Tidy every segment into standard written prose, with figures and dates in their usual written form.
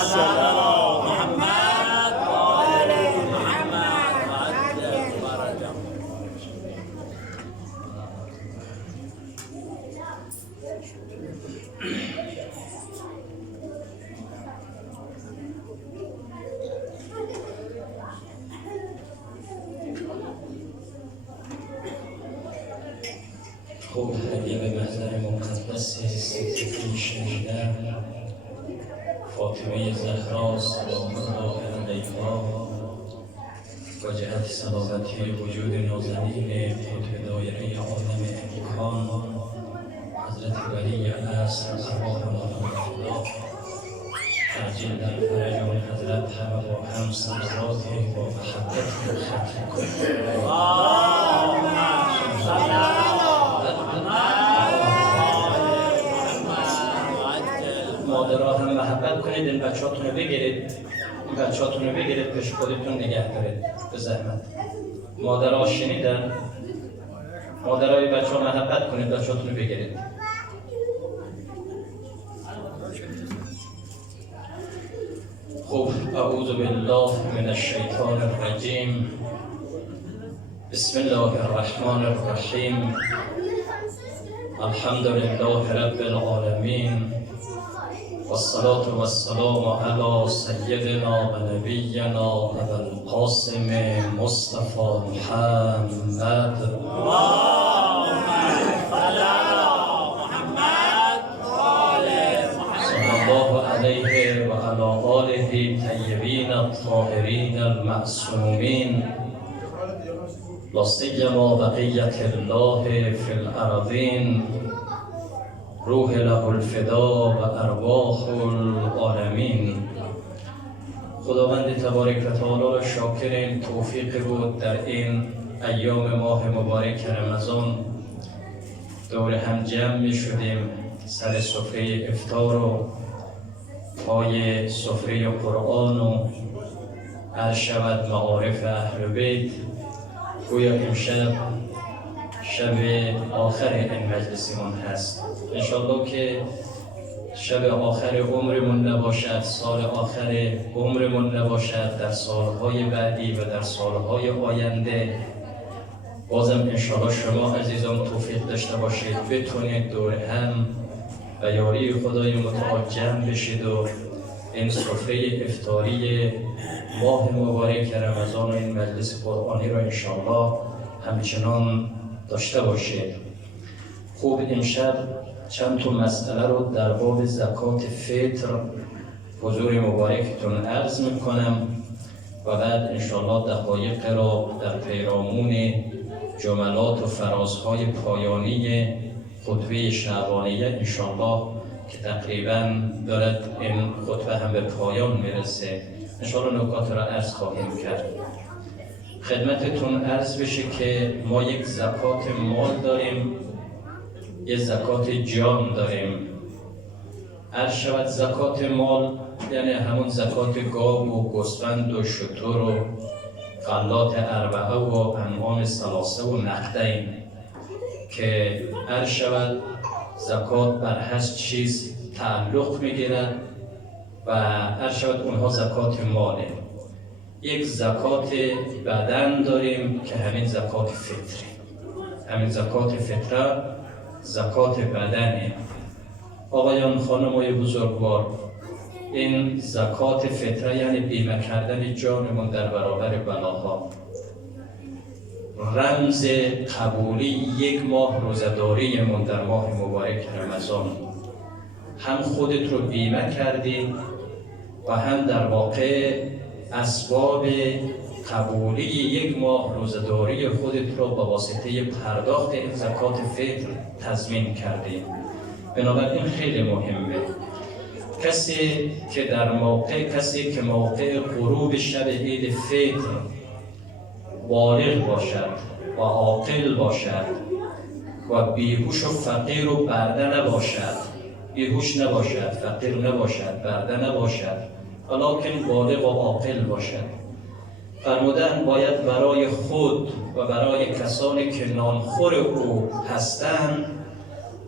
خب هدیه به محضر مقدس سیدی شنیدم فاطمه زهرا سلام الله علیها با جهت سلامتی وجود نازنین قطب دایره عالم امکان حضرت ولی عصر ارواحنا الله تعجیل در فرجان حضرت همه با هم صلوات با محبت ختم کنید. مادرها هم محبت کنید، این بچه‌هاتون رو بگیرید، این بچه‌هاتون رو بگیرید پیش خودتون نگه دارید به زحمت. مادرها شنیدن؟ مادرهای بچه‌ها محبت کنید، بچه‌هاتون رو بگیرید. خب اعوذ بالله من الشیطان الرجیم بسم الله الرحمن الرحیم الحمد لله رب العالمین والصلاة والسلام على سيدنا ونبينا أبا القاسم مصطفى محمد اللهم صل على محمد صلى الله عليه وعلى آله الطيبين الطاهرين المعصومين لا سيما بقية الله في الأرضين روح له الفدا و ارواح العالمین. خداوند تبارک و تعالی را شاکریم، توفیق بود در این ایام ماه مبارک رمضان دور هم جمع می شدیم سر سفره افطار و پای سفره قرآن و عرض شود معارف اهل بیت. گویا امشب شب آخر این مجلسمون هست. انشاءالله که شب آخر عمرمون نباشد، سال آخر عمرمون نباشد، در سالهای بعدی و در سالهای آینده بازم انشاءالله شما عزیزان توفیق داشته باشید بتونید دور هم و یاری خدای متعال جمع بشید و این سفره افطاری ماه مبارک رمضان و این مجلس قرآنی را انشاءالله همچنان داشته باشید. خوب امشب چند تا مسئله رو در باب زکات فطر حضور مبارکتون عرض میکنم و بعد انشاءالله دقایق را در پیرامون جملات و فرازهای پایانی خطبه شعبانیه انشاءالله که تقریبا دارد این خطبه هم به پایان میرسه انشاءالله نکات را عرض خواهیم کرد. خدمتتون عرض بشه که ما یک زکات مال داریم، یک زکات جان داریم. عرض شود زکات مال یعنی همون زکات گاو و گوسفند و شتر و غلات اربعه و انعام ثلاثه و نقدین که عرض شود زکات بر هر چیز تعلق میگیرد و عرض شود اونها زکات ماله. یک زکات بدن داریم که همین زکات فطره، همین زکات فطره زکات بدنه. آقایان خانمای بزرگوار، این زکات فطره یعنی بیمه کردن جانمون در برابر بلاها، رمز قبولی یک ماه روزه‌داریمون در ماه مبارک رمضان. هم خودت رو بیمه کردی و هم در واقع اسباب قبولی یک ماه روزه‌داری خودت را با واسطه پرداخت این زکات فطر تضمین کردی. بنابراین خیلی مهمه کسی که موقع غروب شب عید فطر بالغ باشد و عاقل باشد و بیهوش و فقیر و برده نباشد، بیهوش نباشد، فقیر نباشد، برده نباشد، ولکن بالغ و عاقل باشد. فرمودن باید برای خود و برای کسانی که نانخور او هستند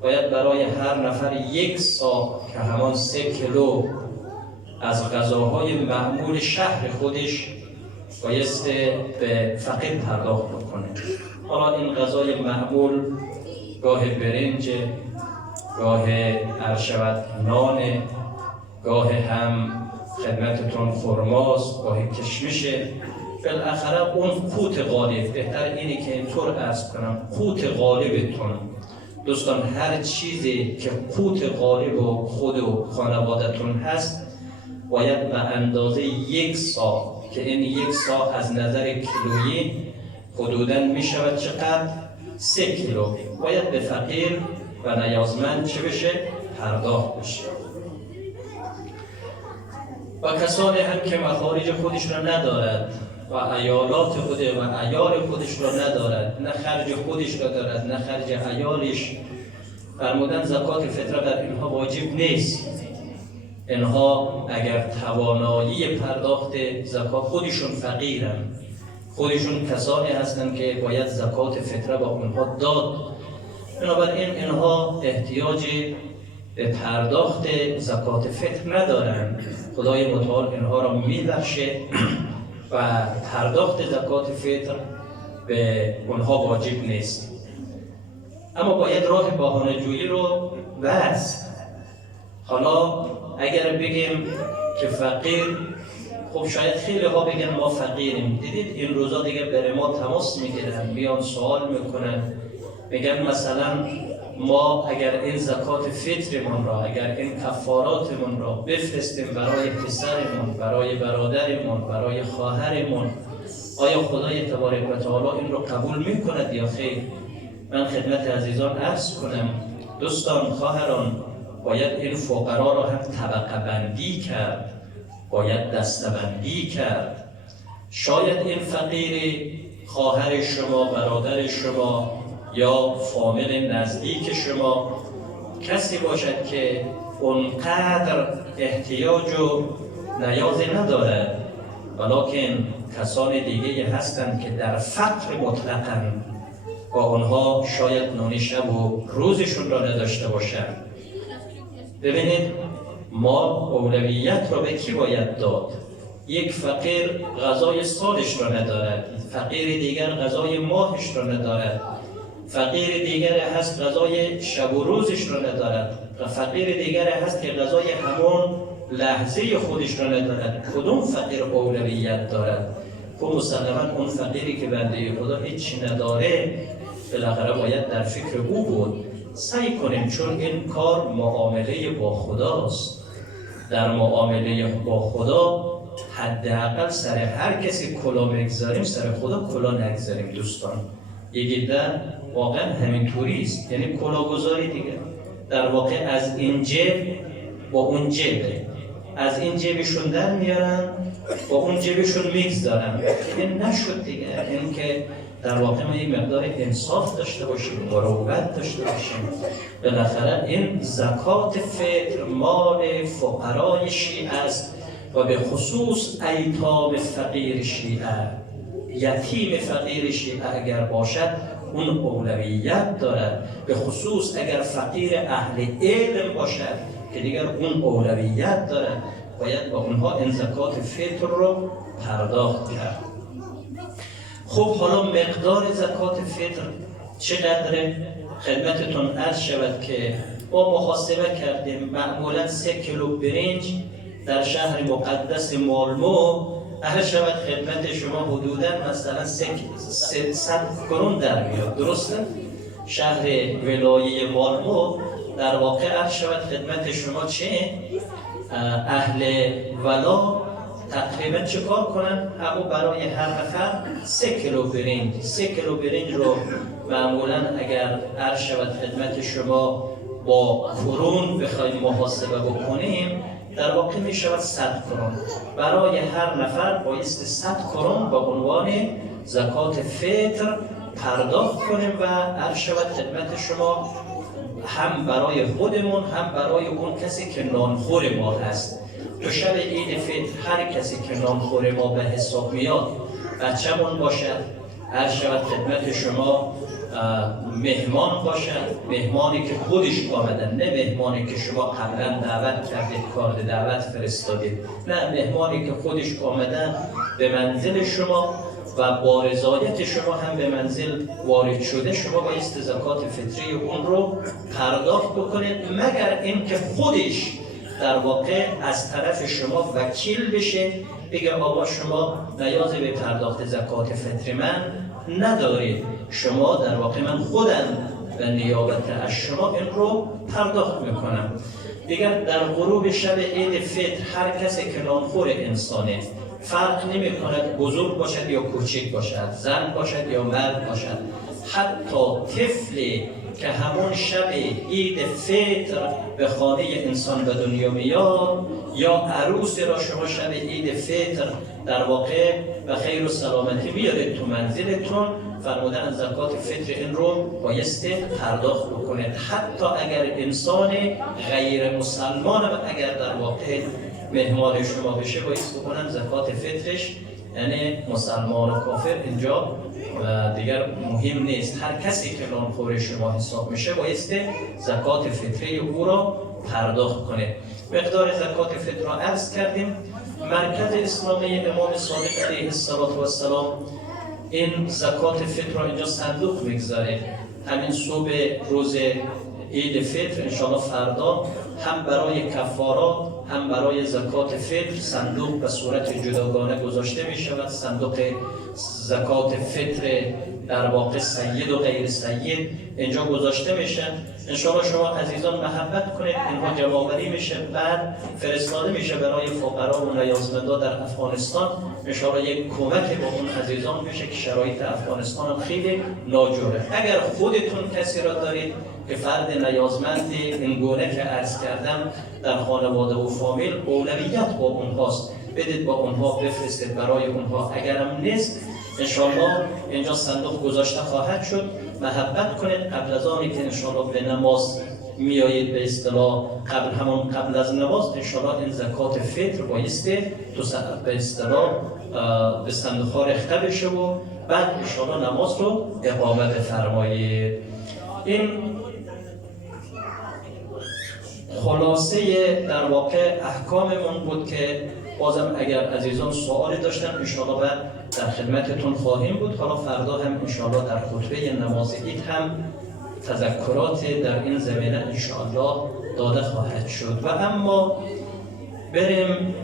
باید برای هر نفر 1 صاع که همان 3 کیلو از غذاهای معمول شهر خودش بایسته به فقیر پرداخت بکنه. حالا این غذای معمول گاه برنج، گاه عرشبت نان، گاه هم خدمتتون خرماست، گاه کشمشه. بالاخره اون قوت غالب، بهتر اینه که اینطور عرض کنم، قوت غالبتون دوستان، هر چیزی که قوت غالب و خود و خانوادتون هست باید به اندازه 1 صاع، که این 1 صاع از نظر کیلویی حدوداً می شود چقدر؟ 3 کیلو باید به فقیر و نیازمند چه بشه؟ پرداخت بشه. و کسانی هم که مخارج خودش را ندارد و عیالات خود و عیال خودش را ندارد، نه خرج خودش را دارد نه خرج عیالش، فرمودن زکات فطره بر اینها واجب نیست. اینها اگر توانایی پرداخت زکات، خودشون فقیرن، خودشون کسانی هستند که باید زکات فطره با اونها داد، بنابراین اینها احتیاجی به پرداخت زکات فطر ندارند. خدای متعال اینها را میبخشه و پرداخت زکات فطر به اونها واجب نیست. اما باید راه بهانه‌جویی رو بست. حالا اگر بگیم که فقیر، خب شاید خیلی ها بگن ما فقیریم. دیدید این روزا دیگه بر ما تماس میگیرن، بیان سوال میکنن، میگن مثلا ما اگر این زکات فطرمون را، اگر این کفاراتمون را بفرستیم برای پسرمون، برای برادرمون، برای خواهرمون، آیا خدای تبارک و تعالی این را قبول میکند یا خیر؟ من خدمت عزیزان عرض کنم دوستان، خواهران، باید این فقرا را هم طبقه بندی کرد، باید دسته بندی کرد. شاید این فقیر خواهر شما، برادر شما یا فامیل نزدیک شما کسی باشد که اونقدر احتیاج و نیازی ندارد، ولیکن کسان دیگه هستند که در فقر مطلقاً، با آنها شاید نان شب و روزشون را نداشته باشند. ببینید ما اولویت را به کی باید داد؟ یک فقیر غذای سالش را ندارد، فقیر دیگر غذای ماهش را ندارد، فقیر دیگر هست غذای شب و روزش را ندارد، و فقیر دیگر هست که غذای همون لحظه خودش را ندارد. کدوم فقیر اولویت دارد؟ خب مسلما اون فقیری که بنده خدا هیچی نداره بالاخره باید در فکر او بود. سعی کنیم، چون این کار معامله با خداست، در معامله با خدا حداقل سر هر کسی کلا میگذاریم، سر خدا کلا نگذاریم دوستان. یکی واقعا همینطوری است، یعنی کلا گذاری دیگه در واقع از این جیب با اون جیبه، از این جیبشون در میارن با اون جیبشون میگذارن. این نشد دیگه. این که در واقع ما یک مقدار انصاف داشته باشیم، مروت داشته باشیم. بالاخره این زکات فطر مال فقرای شیعه است و به خصوص ایتام فقیر شیعه. یتیم فقیر شیعه اگر باشد اون اولویت دارد، به خصوص اگر فقیر اهل علم باشد که دیگر اون اولویت دارد، باید با اونها این زکات فطر رو پرداخت کرد. خب حالا مقدار زکات فطر چقدره؟ خدمتتون عرض شود که ما محاسبه کردیم معمولا 3 کیلو برنج در شهر مقدس مالمو اهل شود خدمت شما حدوداً مثلا 300 کرون در میاد، درسته؟ شهر ولایه مالمو در واقع اهل شود خدمت شما چه؟ اهل ولا تقریبا چه کار کنن؟ همون برای هر نفر 3 کیلو برنج، 3 کیلو برنج رو معمولا اگر عرض شود خدمت شما با کرون بخوایم محاسبه بکنیم در واقع می شود 100 کرون. برای هر نفر بایست 100 کرون به عنوان زکات فطر پرداخت کنیم و عرض شود خدمت شما هم برای خودمون هم برای اون کسی که نانخور ما هست. تو شب عید فطر هر کسی که نانخور ما به حساب میاد، بچه‌مون باشد، عرض شود خدمت شما مهمان باشد، مهمانی که خودش آمدن، نه مهمانی که شما قبلا دعوت کردید، کارت دعوت فرستادید، نه مهمانی که خودش آمدن به منزل شما و با رضایت شما هم به منزل وارد شده، شما بایست زکات فطری اون رو پرداخت بکنید، مگر اینکه خودش در واقع از طرف شما وکیل بشه، بگه آقا شما نیاز به پرداخت زکات فطر من ندارید، شما در واقع من خودم به نیابت از شما این رو پرداخت میکنم. دیگر در غروب شب عید فطر هر کسی که نانخور انسانه، فرق نمی کند بزرگ باشد یا کوچک باشد، زن باشد یا مرد باشد، حتی طفلی که همون شب عید فطر به خانه انسان به دنیا میاد، یا عروسی را شما شب عید فطر در واقع به خیر و سلامتی بیارید تو منزلتون، فرمودن زکات فطر این رو بایسته پرداخت بکنید. حتی اگر انسان غیر مسلمان و اگر در واقع مهمان شما بشه، بایست بکنن زکات فطرش، یعنی مسلمان و کافر اینجا و دیگر مهم نیست، هر کسی که نانخور شما حساب میشه بایسته زکات فطری او را پرداخت کنه. مقدار زکات فطر را عرض کردیم. مرکز اسلامی امام صادق علیه السلام این زکات فطر را اینجا صندوق میگذاره. همین صبح روز عید فطر انشاءالله فردا هم برای کفارات هم برای زکات فطر صندوق به صورت جداگانه گذاشته می شود. صندوق زکات فطر در واقع سید و غیر سید اینجا گذاشته میشه. انشاءالله شما عزیزان محبت کنید، اینها جمع‌آوری میشه، بعد فرستاده میشه برای فقرا و نیازمندان در افغانستان. انشاءالله یک کمک با اون عزیزان میشه که شرایط افغانستان هم خیلی ناجوره. اگر خودتون کسی را دارید که فرد نیازمندی این گونه که عرض کردم در خانواده و فامیل، اولویت با اونهاست، بدید با اونها بفرستید برای اونها. اگرم نیست انشاءالله اینجا صندوق گذاشته خواهد شد. محبت کنید قبل از آنی که انشاءالله به نماز میایید، به اصطلاح قبل از نماز انشاءالله این زکات فطر بایسته تو به اصطلاح به صندوق ریخته بشه و بعد انشاءالله نماز رو اقامت فرمایید. این خلاصه در واقع احکاممون بود که بازم اگر عزیزان سوالی داشتن انشاءالله بعد در خدمتتون خواهیم بود. حالا فردا هم انشاءالله در خطبه نماز عید هم تذکرات در این زمینه انشاءالله داده خواهد شد. و اما بریم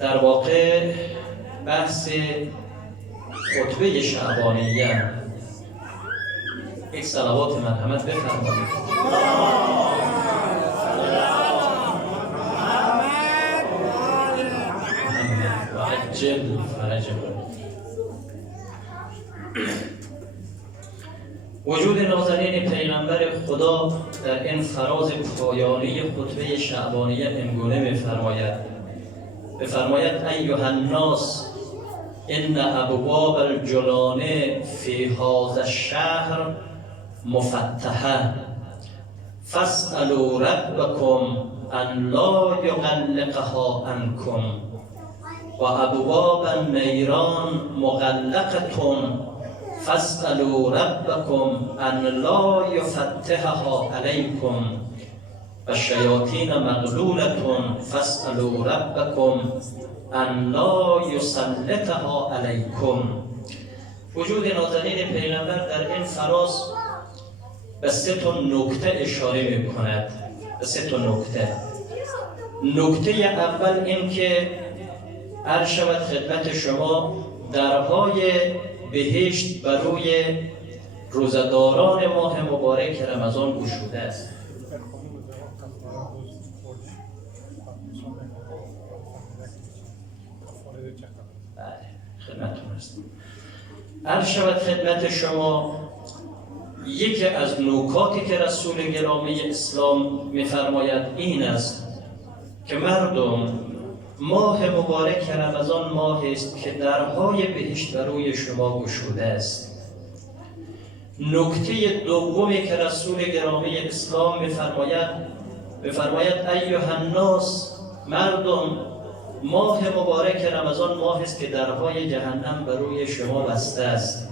در واقع بحث خطبه شعبانیه. یک صلوات مرحمت بفرمایید. عجل فرجه. وجود نازنین پیغمبر خدا در این فراز پایانی خطبه شعبانیه اینگونه بفرماید ایها الناس ان ابواب الجنان فی هذا الشهر مفتحه فاسألوا ربکم ان لا یغلقها عنکم و ابواب النیران مغلقة فاسألوا ربکم ان لا یفتحها علیکم و الشیاطین مغلولة فاسألوا ربکم ان لا یسلطها علیکم. وجود نازنین پیغمبر در این فراز به 3 نکته اشاره می‌کند. به 3 نکته. نکته اول این که عرض شود خدمت شما درهای بهشت برای روزداران ماه مبارک رمضان گشوده است. خدمتتون هستم. عرض شود خدمت شما یکی از نکاتی که رسول گرامی اسلام می‌فرماید این است که مردم ماه مبارک رمضان ماهی است که درهای بهشت برای شما گشوده است. نکته دومی که رسول گرامی اسلام می‌فرماید ایها الناس، مردم ماه مبارک رمضان ماه است که درهای جهنم برای شما بسته است.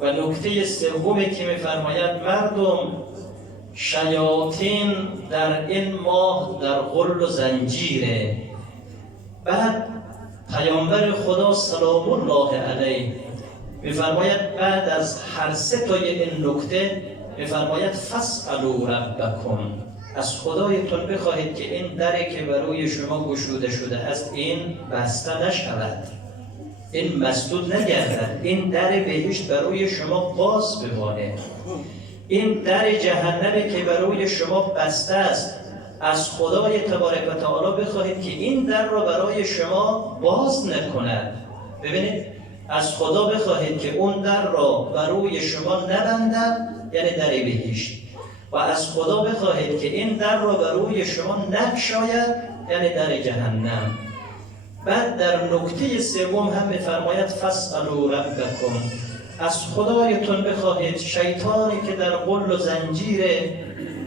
و نکته سومی که می‌فرماید مردم شیاطین در این ماه در غل و زنجیره. بعد پیامبر خدا سلام الله علیه می‌فرماید بعد از هر سه تای این نکته می‌فرماید فاسألوا ربکم، از خدایتون بخواهید که این دری که برای شما گشوده شده است این بسته نشود، این مسدود نگردد، این در بهشت برای شما باز بمانه. این در جهنمی که برای شما بسته است از خدای تبارک و تعالی بخواهید که این در را برای شما باز نکند. ببینید، از خدا بخواهید که اون در را برای شما نبندد، یعنی در بهشت، و از خدا بخواهید که این در را برای شما نگشاید، یعنی در جهنم. بعد در نکته سوم هم می‌فرماید فاسألوا ربکم، از خدایتون بخواهید شیطانی که در غل و زنجیره،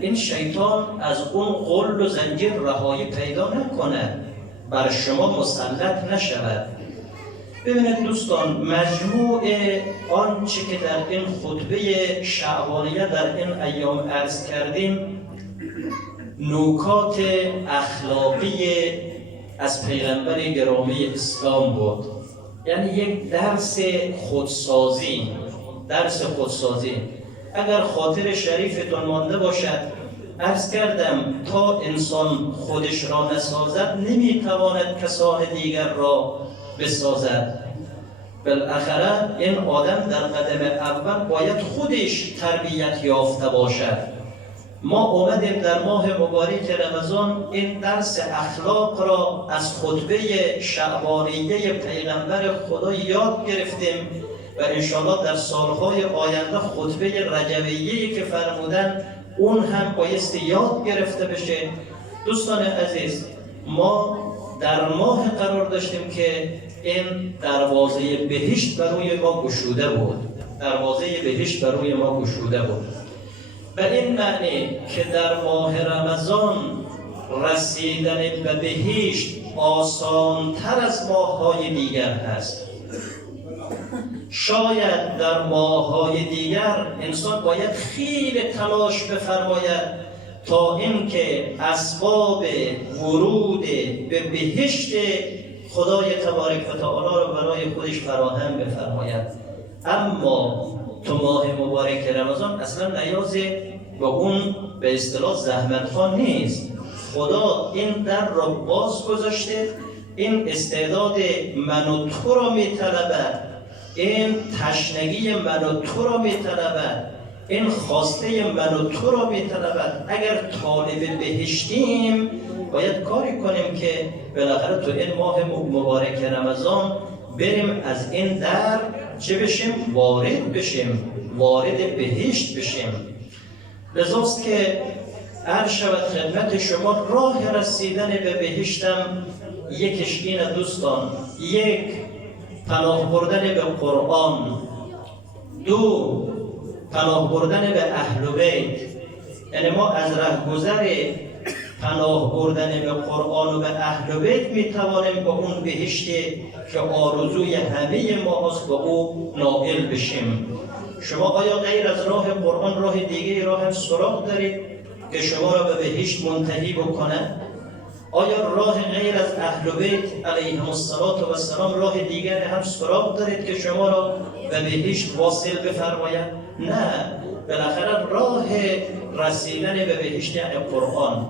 این شیطان از اون غل و زنجیر رهایی پیدا نکنه، بر شما مسلط نشود. ببینید دوستان، مجموع آنچه که در این خطبه شعبانیه در این ایام عرض کردیم نکات اخلاقی از پیغمبر گرامی اسلام بود، یعنی یک درس خودسازی. اگر خاطر شریفتون مانده باشد، عرض کردم تا انسان خودش را نسازد نمیتواند کسان دیگر را بسازد. بالاخره این آدم در قدم اول باید خودش تربیت یافته باشد. ما اومدیم در ماه مبارک رمضان این درس اخلاق را از خطبه شعبانیه پیغمبر خدا یاد گرفتیم و انشاءالله در سالهای آینده خطبه رجبیه‌ای که فرمودن اون هم بایستی یاد گرفته بشه. دوستان عزیز، ما در ماه قرار داشتیم که این دروازه بهشت برای ما گشوده بود. به این معنی که در ماه رمضان رسیدن به بهشت آسان تر از ماه‌های دیگر هست. شاید در ماه‌های دیگر انسان باید خیلی تلاش بفرماید تا اینکه اسباب ورود به بهشت خدای تبارک و تعالی را برای خودش فراهم بفرماید. اما تو ماه مبارک رمضان اصلا نیاز به اون به اصطلاح زحمت‌ها نیست. خدا این در را باز گذاشته، این استعداد من و تو را می‌طلبد، این تشنگی من و تو را می‌طلبد، این خواسته من و تو را می‌طلبد. اگر طالب بهشتیم باید کاری کنیم که بالاخره تو این ماه مبارک رمضان بریم از این در چه بشیم؟ وارد بهشت بشیم. لذاست که عرض شود خدمت شما راه رسیدن به بهشتم یکیش اینه دوستان: یک، پناه بردن به قرآن. دو، پناه بردن به اهل بیت. یعنی ما از رهگذر پناه بردن به قرآن و به اهل بیت میتوانیم به اون بهشتی که آرزوی همه ما هست به او نائل بشیم. شما آیا غیر از راه قرآن راه دیگه راه هم سراغ دارید که شما را به بهشت منتهی بکنه؟ آیا راه غیر از اهل بیت علیهم السلام راه دیگر هم سراغ دارید که شما را به بهشت واصل بفرماید؟ نه، بالاخره راه رسیدن به بهشت یعنی قرآن.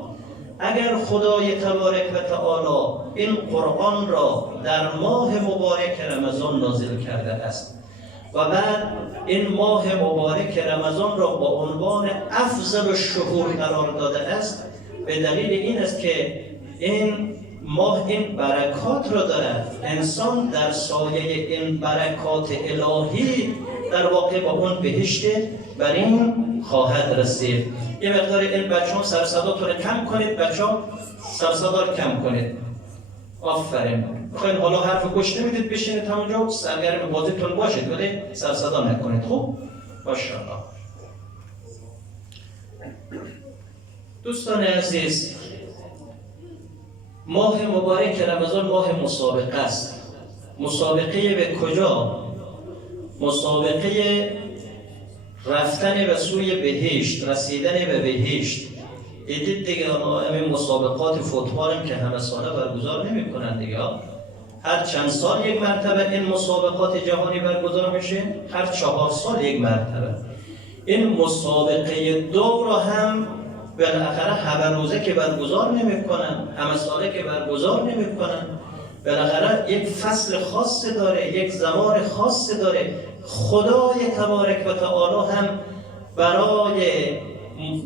اگر خدای تبارک و تعالی این قرآن را در ماه مبارک رمضان نازل کرده است و بعد این ماه مبارک رمضان را با عنوان افضل الشهور قرار داده است، به دلیل این است که این ماه این برکات را دارد. انسان در سایه این برکات الهی در واقع با اون بهشت بر این خواهد رسید. یه مقدار این بچه‌ها سرصداتون رو کم کنید، بچه‌ها سرصدا رو کم کنید. آفرین. میخواین حالا حرف گوش نمیدید بشینید همونجا سرگرم بازیتون باشید ولی سرصدا نکنید. خوب؟ ماشاءالله. دوستان عزیز، ماه مبارک رمضان ماه مسابقه است. مسابقه به کجا؟ مسابقه رفتن به سوی بهشت، رسیدن به بهشت. دیدید دیگه همین مسابقات فوتبال هم که همه ساله برگزار نمی‌کنن دیگه. هر چند سال یک مرتبه این مسابقات جهانی برگزار میشه، هر 4 سال یک مرتبه. این مسابقه دو را هم بالاخره همه روزه که برگزار نمی‌کنن، همه ساله که برگزار نمی‌کنن. بالاخره یک فصل خاص داره، یک زمان خاص داره. خدای تبارک و تعالی هم برای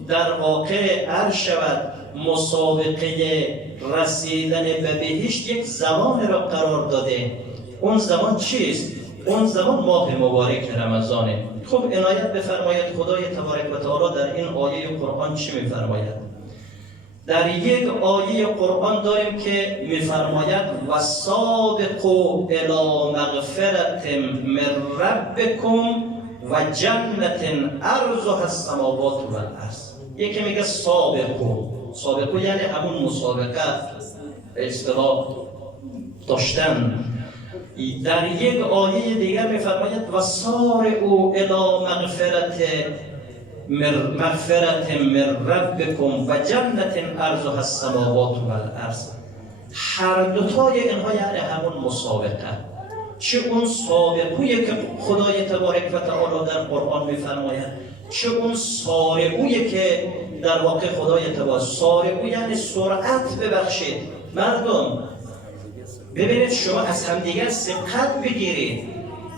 در واقع عرض شود مسابقه رسیدن به بهشت یک زمان را قرار داده. اون زمان چیست؟ اون زمان ماه مبارک رمضانه. خب عنایت بفرمایید خدای تبارک و تعالی در این آیه قرآن چی میفرماید؟ در یک آیه قرآن داریم که میفرماید و سابقوا الی مغفرت من ربکم و جنت عرضها السماوات و الارض. یکی میگه سابقو یعنی همون مسابقه به اصطلاح داشتن. در یک آیه دیگر میفرماید و سارعوا الی مغفرت من ربکم و جنت عرضها السماوات و الارض. هر دوتای اینها یعنی همون مسابقه. چه اون سابقویی که خدای تبارک و تعالی در قرآن میفرماید، چه اون سارعویی که در واقع خدای تبارک. سارعو یعنی سرعت ببخشید. مردم ببینید شما از همدیگر سبقت بگیرید،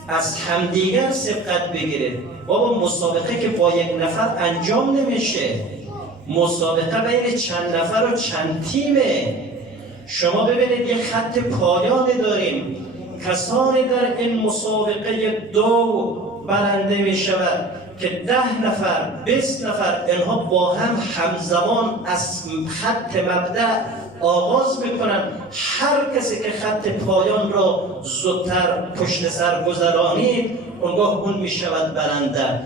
از همدیگر سبقت بگیرید. بابا مسابقه که با یک نفر انجام نمیشه، مسابقه بین چند نفر و چند تیمه. شما ببینید یک خط پایان داریم. کسانی در این مسابقه دو برنده می شود که 10 نفر 20 نفر اینها با هم همزمان از خط مبدأ آغاز میکنن. هر کسی که خط پایان را زودتر پشت سر گذرانید اونگاه اون می شود برنده.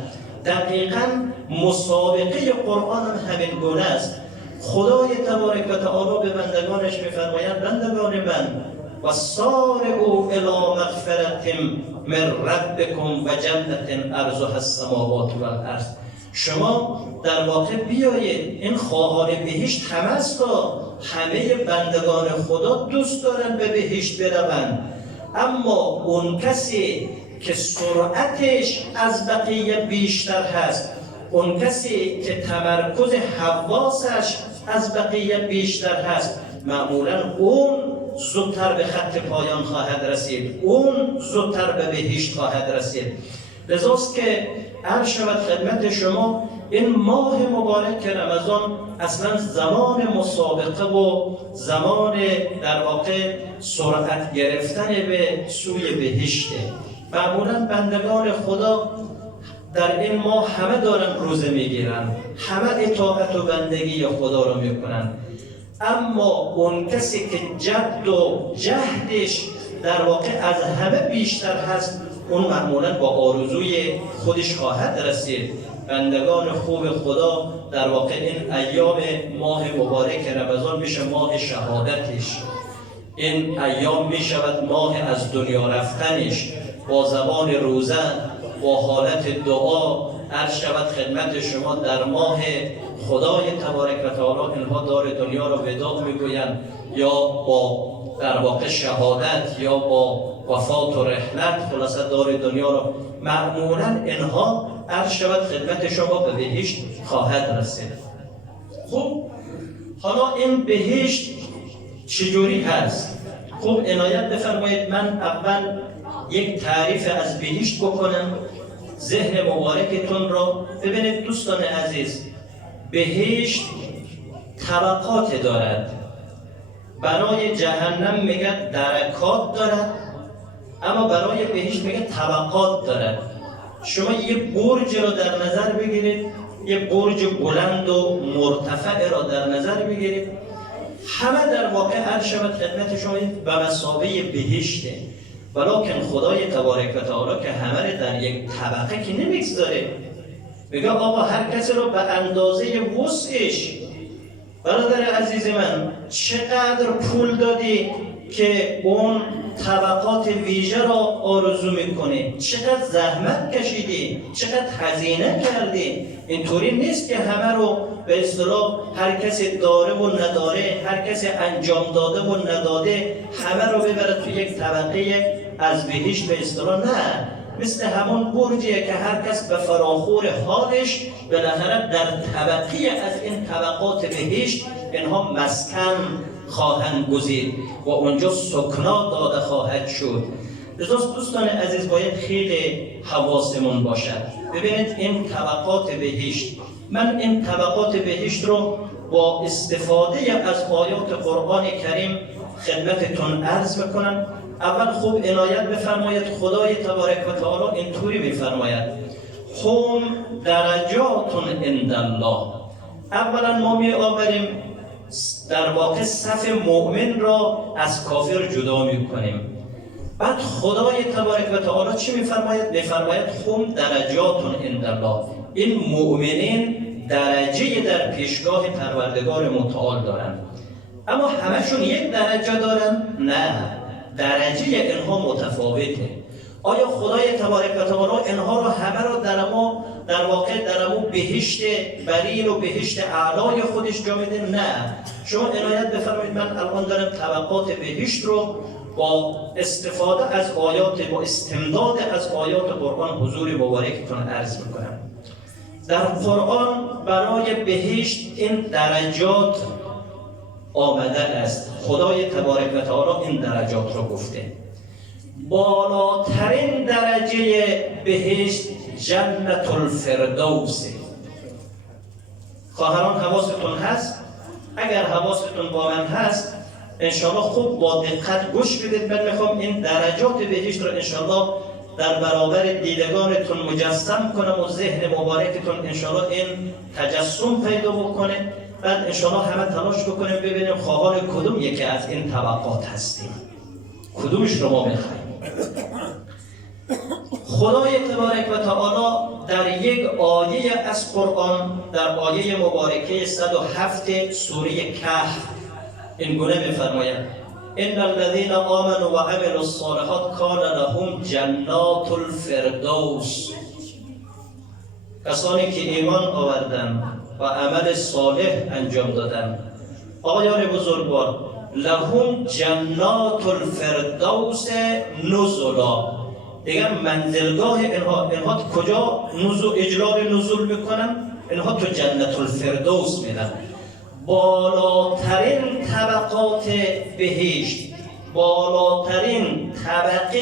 دقیقاً مسابقه قرآن هم همین گونه است. خدای تبارک و تعالی به بندگانش میفرماید بندگان من و سارعوا الی مغفرت من ربکم و جنت عرضها السماوات و الارض. شما در واقع بیایید، این خواهان بهشت همه است، همه بندگان خدا دوست دارن به بهشت بروند، اما اون کسی که سرعتش از بقیه بیشتر هست، اون کسی که تمرکز حواسش از بقیه بیشتر هست، معمولا اون زودتر به خط پایان خواهد رسید، اون زودتر به بهشت خواهد رسید. لذاست که عرض شود خدمت شما این ماه مبارک رمضان اصلا زمان مسابقه و زمان در واقع سرعت گرفتن به سوی بهشته. معمولا بندگان خدا در این ماه همه دارن روزه میگیرن، همه اطاعت و بندگی خدا رو میکنن، اما اون کسی که جد و جهدش در واقع از همه بیشتر هست، اون معمولا با آرزوی خودش خواهد رسید. بندگان خوب خدا در واقع این ایام ماه مبارک رمضان میشه ماه شهادتش، این ایام میشود ماه از دنیا رفتنش. با زبان روزه، با حالت دعا عرض شود خدمت شما در ماه خدای تبارک و تعالی اینها دار دنیا را وداع میگویند، یا با در واقع شهادت یا با وفات و رحلت خلاصه دار دنیا را معمولا اینها عرض شود خدمت شما به بهشت خواهد رسید. خب حالا این بهشت چجوری هست؟ خب عنایت بفرمایید من اول یک تعریف از بهشت بکنم، ذهن مبارکتون را ببینید. دوستان عزیز، بهشت طبقات دارد. برای جهنم میگه درکات دارد، اما برای بهشت میگه طبقات دارد. شما یه برج را در نظر بگیرید، یه برج بلند و مرتفع را در نظر بگیرید، همه در واقع هر شود خدمت شما به مثابه بهشته. ولیکن خدای تبارک و تعالی که همه را در یک طبقه که نمیگذاره، میگه آقا هر کسی رو به اندازه وسعش. برادر عزیز من، چقدر پول دادی که اون طبقات ویژه را آرزو میکنی، چقدر زحمت کشیدی، چقدر هزینه کردی. اینطوری نیست که همه رو به اصطلاح هر کسی داره و نداره، هر کسی انجام داده و نداده همه رو ببره تو یک طبقه از بهشت به اصطلاح. نه، مثل همون برجیه که هر کس به فراخور حالش بالاخره در طبقه از این طبقات بهشت اینها مسکن خواهند گزید و اونجا سکنا داده خواهد شد. لذا دوستان عزیز باید خیلی حواسمون باشد. ببینید این طبقات بهشت، من این طبقات بهشت رو با استفاده از آیات قرآن کریم خدمتتون عرض میکنم. اول خوب عنایت بفرمایید، خدای تبارک و تعالی اینطوری میفرماید هم درجات عند الله. اولا ما می آوریم در واقع صف مؤمن را از کافر جدا می کنیم. بعد خدای تبارک و تعالی چی میفرماید؟ میفرماید هم درجات عند الله. این مؤمنین درجه در پیشگاه پروردگار متعال دارند. اما همشون یک درجه دارن؟ نه، درجه اینها متفاوته. آیا خدای تبارک و تعالی اینها رو همه رو در واقع در بهشت برین و بهشت اعلای خودش جا میده؟ نه. شما عنایت بفرمایید، من الان دارم طبقات بهشت رو با استفاده از آیات، با استمداد از آیات قرآن حضور مبارکتون عرض میکنم. در قرآن برای بهشت این درجات آمده است. خدای تبارک و تعالی این درجات رو گفته. بالاترین درجه بهشت جنت الفردوس. خواهران حواستون هست؟ اگر حواستون با من هست انشاءالله خوب با دقت گوش بدید. من میخوام این درجات بهشت رو انشاءالله در برابر دیدگانتون مجسم کنم و ذهن مبارکتون انشاءالله این تجسم پیدا بکنه. بعد انشاءالله همه تلاش بکنیم ببینیم خواهان کدوم یکی از این طبقات هستیم، کدومش رو ما میخوایم. خدای تبارک و تعالی در یک آیه از قرآن، در آیه مبارکه 107 سوره کهف این گونه میفرماید ان الذين آمنوا وعملوا الصالحات کان لهم جنات الفردوس. کسانی که ایمان آوردند و عمل صالح انجام دادن، آقایان بزرگوار، لهم جنات الفردوس نزلا. دیگر منزلگاه اینها کجا اجرار نزول میکنن؟ اینها تو جنت الفردوس میرن. بالاترین طبقات بهشت، بالاترین طبقه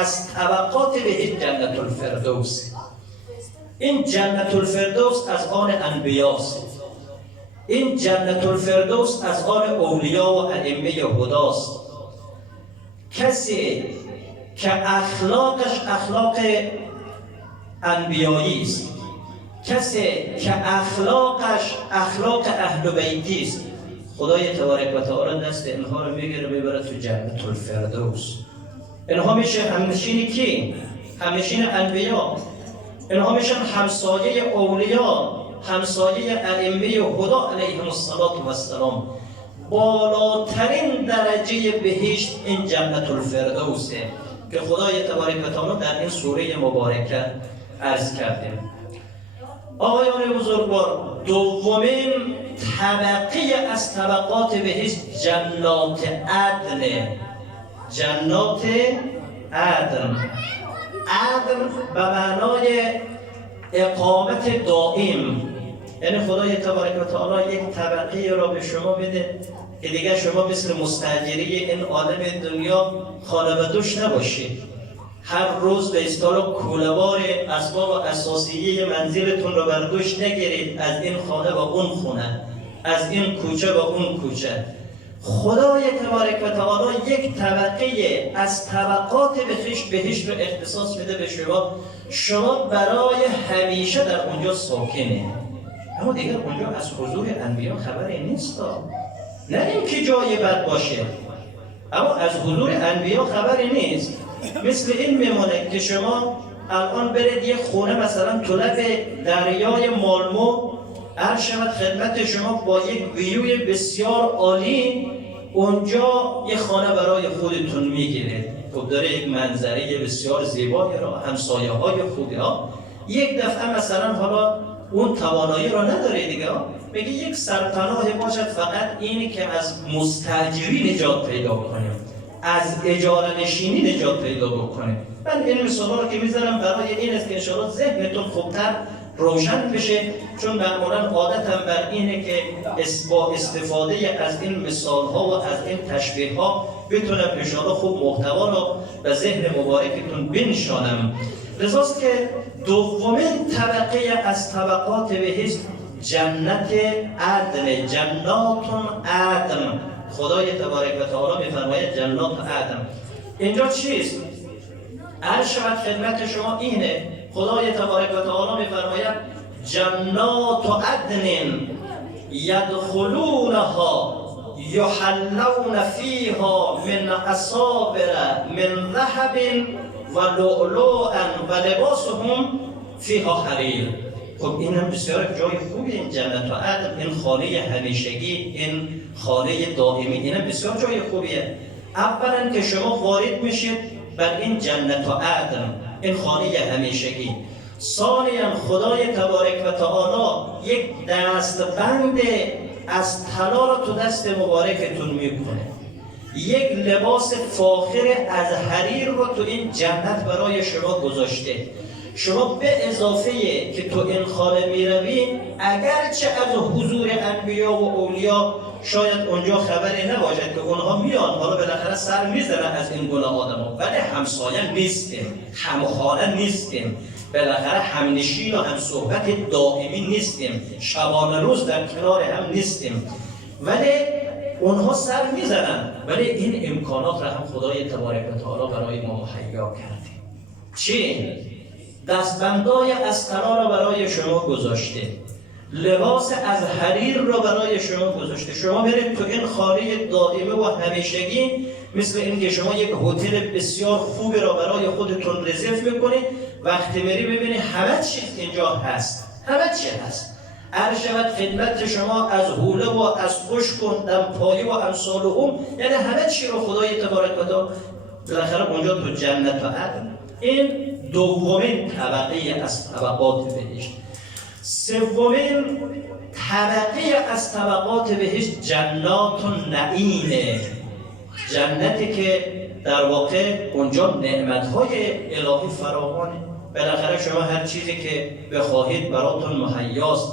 از طبقات بهشت جنت الفردوس. این جنت الفردوس از آن انبیاست. این جنت الفردوس از آن اولیا و ائمه هداست. کسی که اخلاقش اخلاق انبیایی است، کسی که اخلاقش اخلاق اهل بیتی است، خدای تبارک و تعالی دست اینها رو میگیره میبره تو جنت الفردوس. اینها میشه همنشین کی؟ همنشین انبیا. اینها میشن همسایه اولیا، همسایه ائمه هدا علیهم السلام. بالاترین درجه بهشت این جنت الفردوسه که خدای تبارک و تعالی در این سوره مبارکه عرض کردیم. آقایان بزرگوار، دومین طبقه از طبقات بهشت جنات عدن. جنات عدن، عدن به معنای اقامت دائم. یعنی خدای تبارک و تعالی یک طبقه را به شما بده که دیگه شما مثل مستاجری این عالم دنیا خانه به دوش نباشید. هر روز به اصطلاح کوله‌بار اسباب اساسیه منزلتون رو بر دوش نگیرید، از این خانه و اون خونه، از این کوچه و اون کوچه. خدای تبارک و تعالی یک طبقه از طبقات بهشت رو اختصاص میده به شما. شما برای همیشه در اونجا ساکنه. اما دیگر اونجا از حضور انبیا خبری نیست. نه اینکه جای بد باشه، اما از حضور انبیا خبری نیست. مثل این میمونه که شما الان برید یک خونه مثلا تو لب دریای مالمو عرض شود خدمت شما با یک ویوی بسیار عالی، اونجا یه خانه برای خودتون میگیرید، خب داره یک منظره بسیار زیبایی را، همسایه های خوبی ها. یک دفعه مثلا حالا اون توانایی را نداره دیگه، بگی یک سرپناه باشد فقط اینی که از مستاجری نجات پیدا کنیم، از اجاره نشینی نجات پیدا بکنیم. من این مثالا رو که میذارم برای این است که انشاءالله ذهنتون خوبتر روشن بشه، چون معمولا عادتم بر اینه که با استفاده از این مثال ها و از این تشبیه ها بتونم انشاءالله خوب محتوا را به ذهن مبارکتون بنشانم. لذاست که دومین طبقه از طبقات بهشت جنت عدن، جنات عدن. خدای تبارک و تعالی میفرماید جنات عدن. اینجا چیست؟ عرض شود خدمت شما اینه، خدای تبارک و تعالی میفرماید جنات عدن یدخلونها یحلون فیها من اساور من ذهب و لؤلؤا و لباسهم فیها حریر. خب این هم بسیار جای خوبی، این جنت عدن، این خانه همیشگی، این خانه دائمی، این هم بسیار جای خوبیه. اولا که شما وارد میشید بر این جنت عدن، این خانه همیشگی. ثانیا خدای تبارک و تعالی یک دستبند از طلا را تو دست مبارکتون میکنه، یک لباس فاخر از حریر رو تو این جنت برای شما گذاشته. شما به اضافه که تو این خانه میروی، اگرچه از حضور انبیا و اولیا شاید اونجا خبری نباشد که اونها میان، حالا بالاخره سر میزنن از این گونه آدما، ولی همسایه نیستیم، همخانه نیستیم، بالاخره همنشین و هم صحبت دائمی نیستیم، شبانه روز در کنار هم نیستیم، ولی اونها سر میزنن. ولی این امکانات را هم خدای تبارک و تعالی برای ما مهیا کرده. چی؟ دستبندای از طلا را برای شما گذاشته، لباس از حریر را برای شما گذاشته. شما برید تو این خانه دائمه و همیشگی، مثل اینکه شما یک هتل بسیار خوبی را برای خودتون رزرو میکنید، وقتی میری ببینید همه چیز اینجا هست، همه چی هست. عرض شود خدمت شما از حوله و از خشک و دمپایی و امثالهم، یعنی همه چی رو خدای تبارک و تعالی بالاخره اونجا تو جنت و عدن. این دومین طبقه از طبقات بهشت. سومین طبقه از طبقات بهشت جنات نعیمه، جنتی که در واقع اونجا نعمت‌های الهی فراوانه. بالاخره شما هر چیزی که بخواهید براتون مهیاست.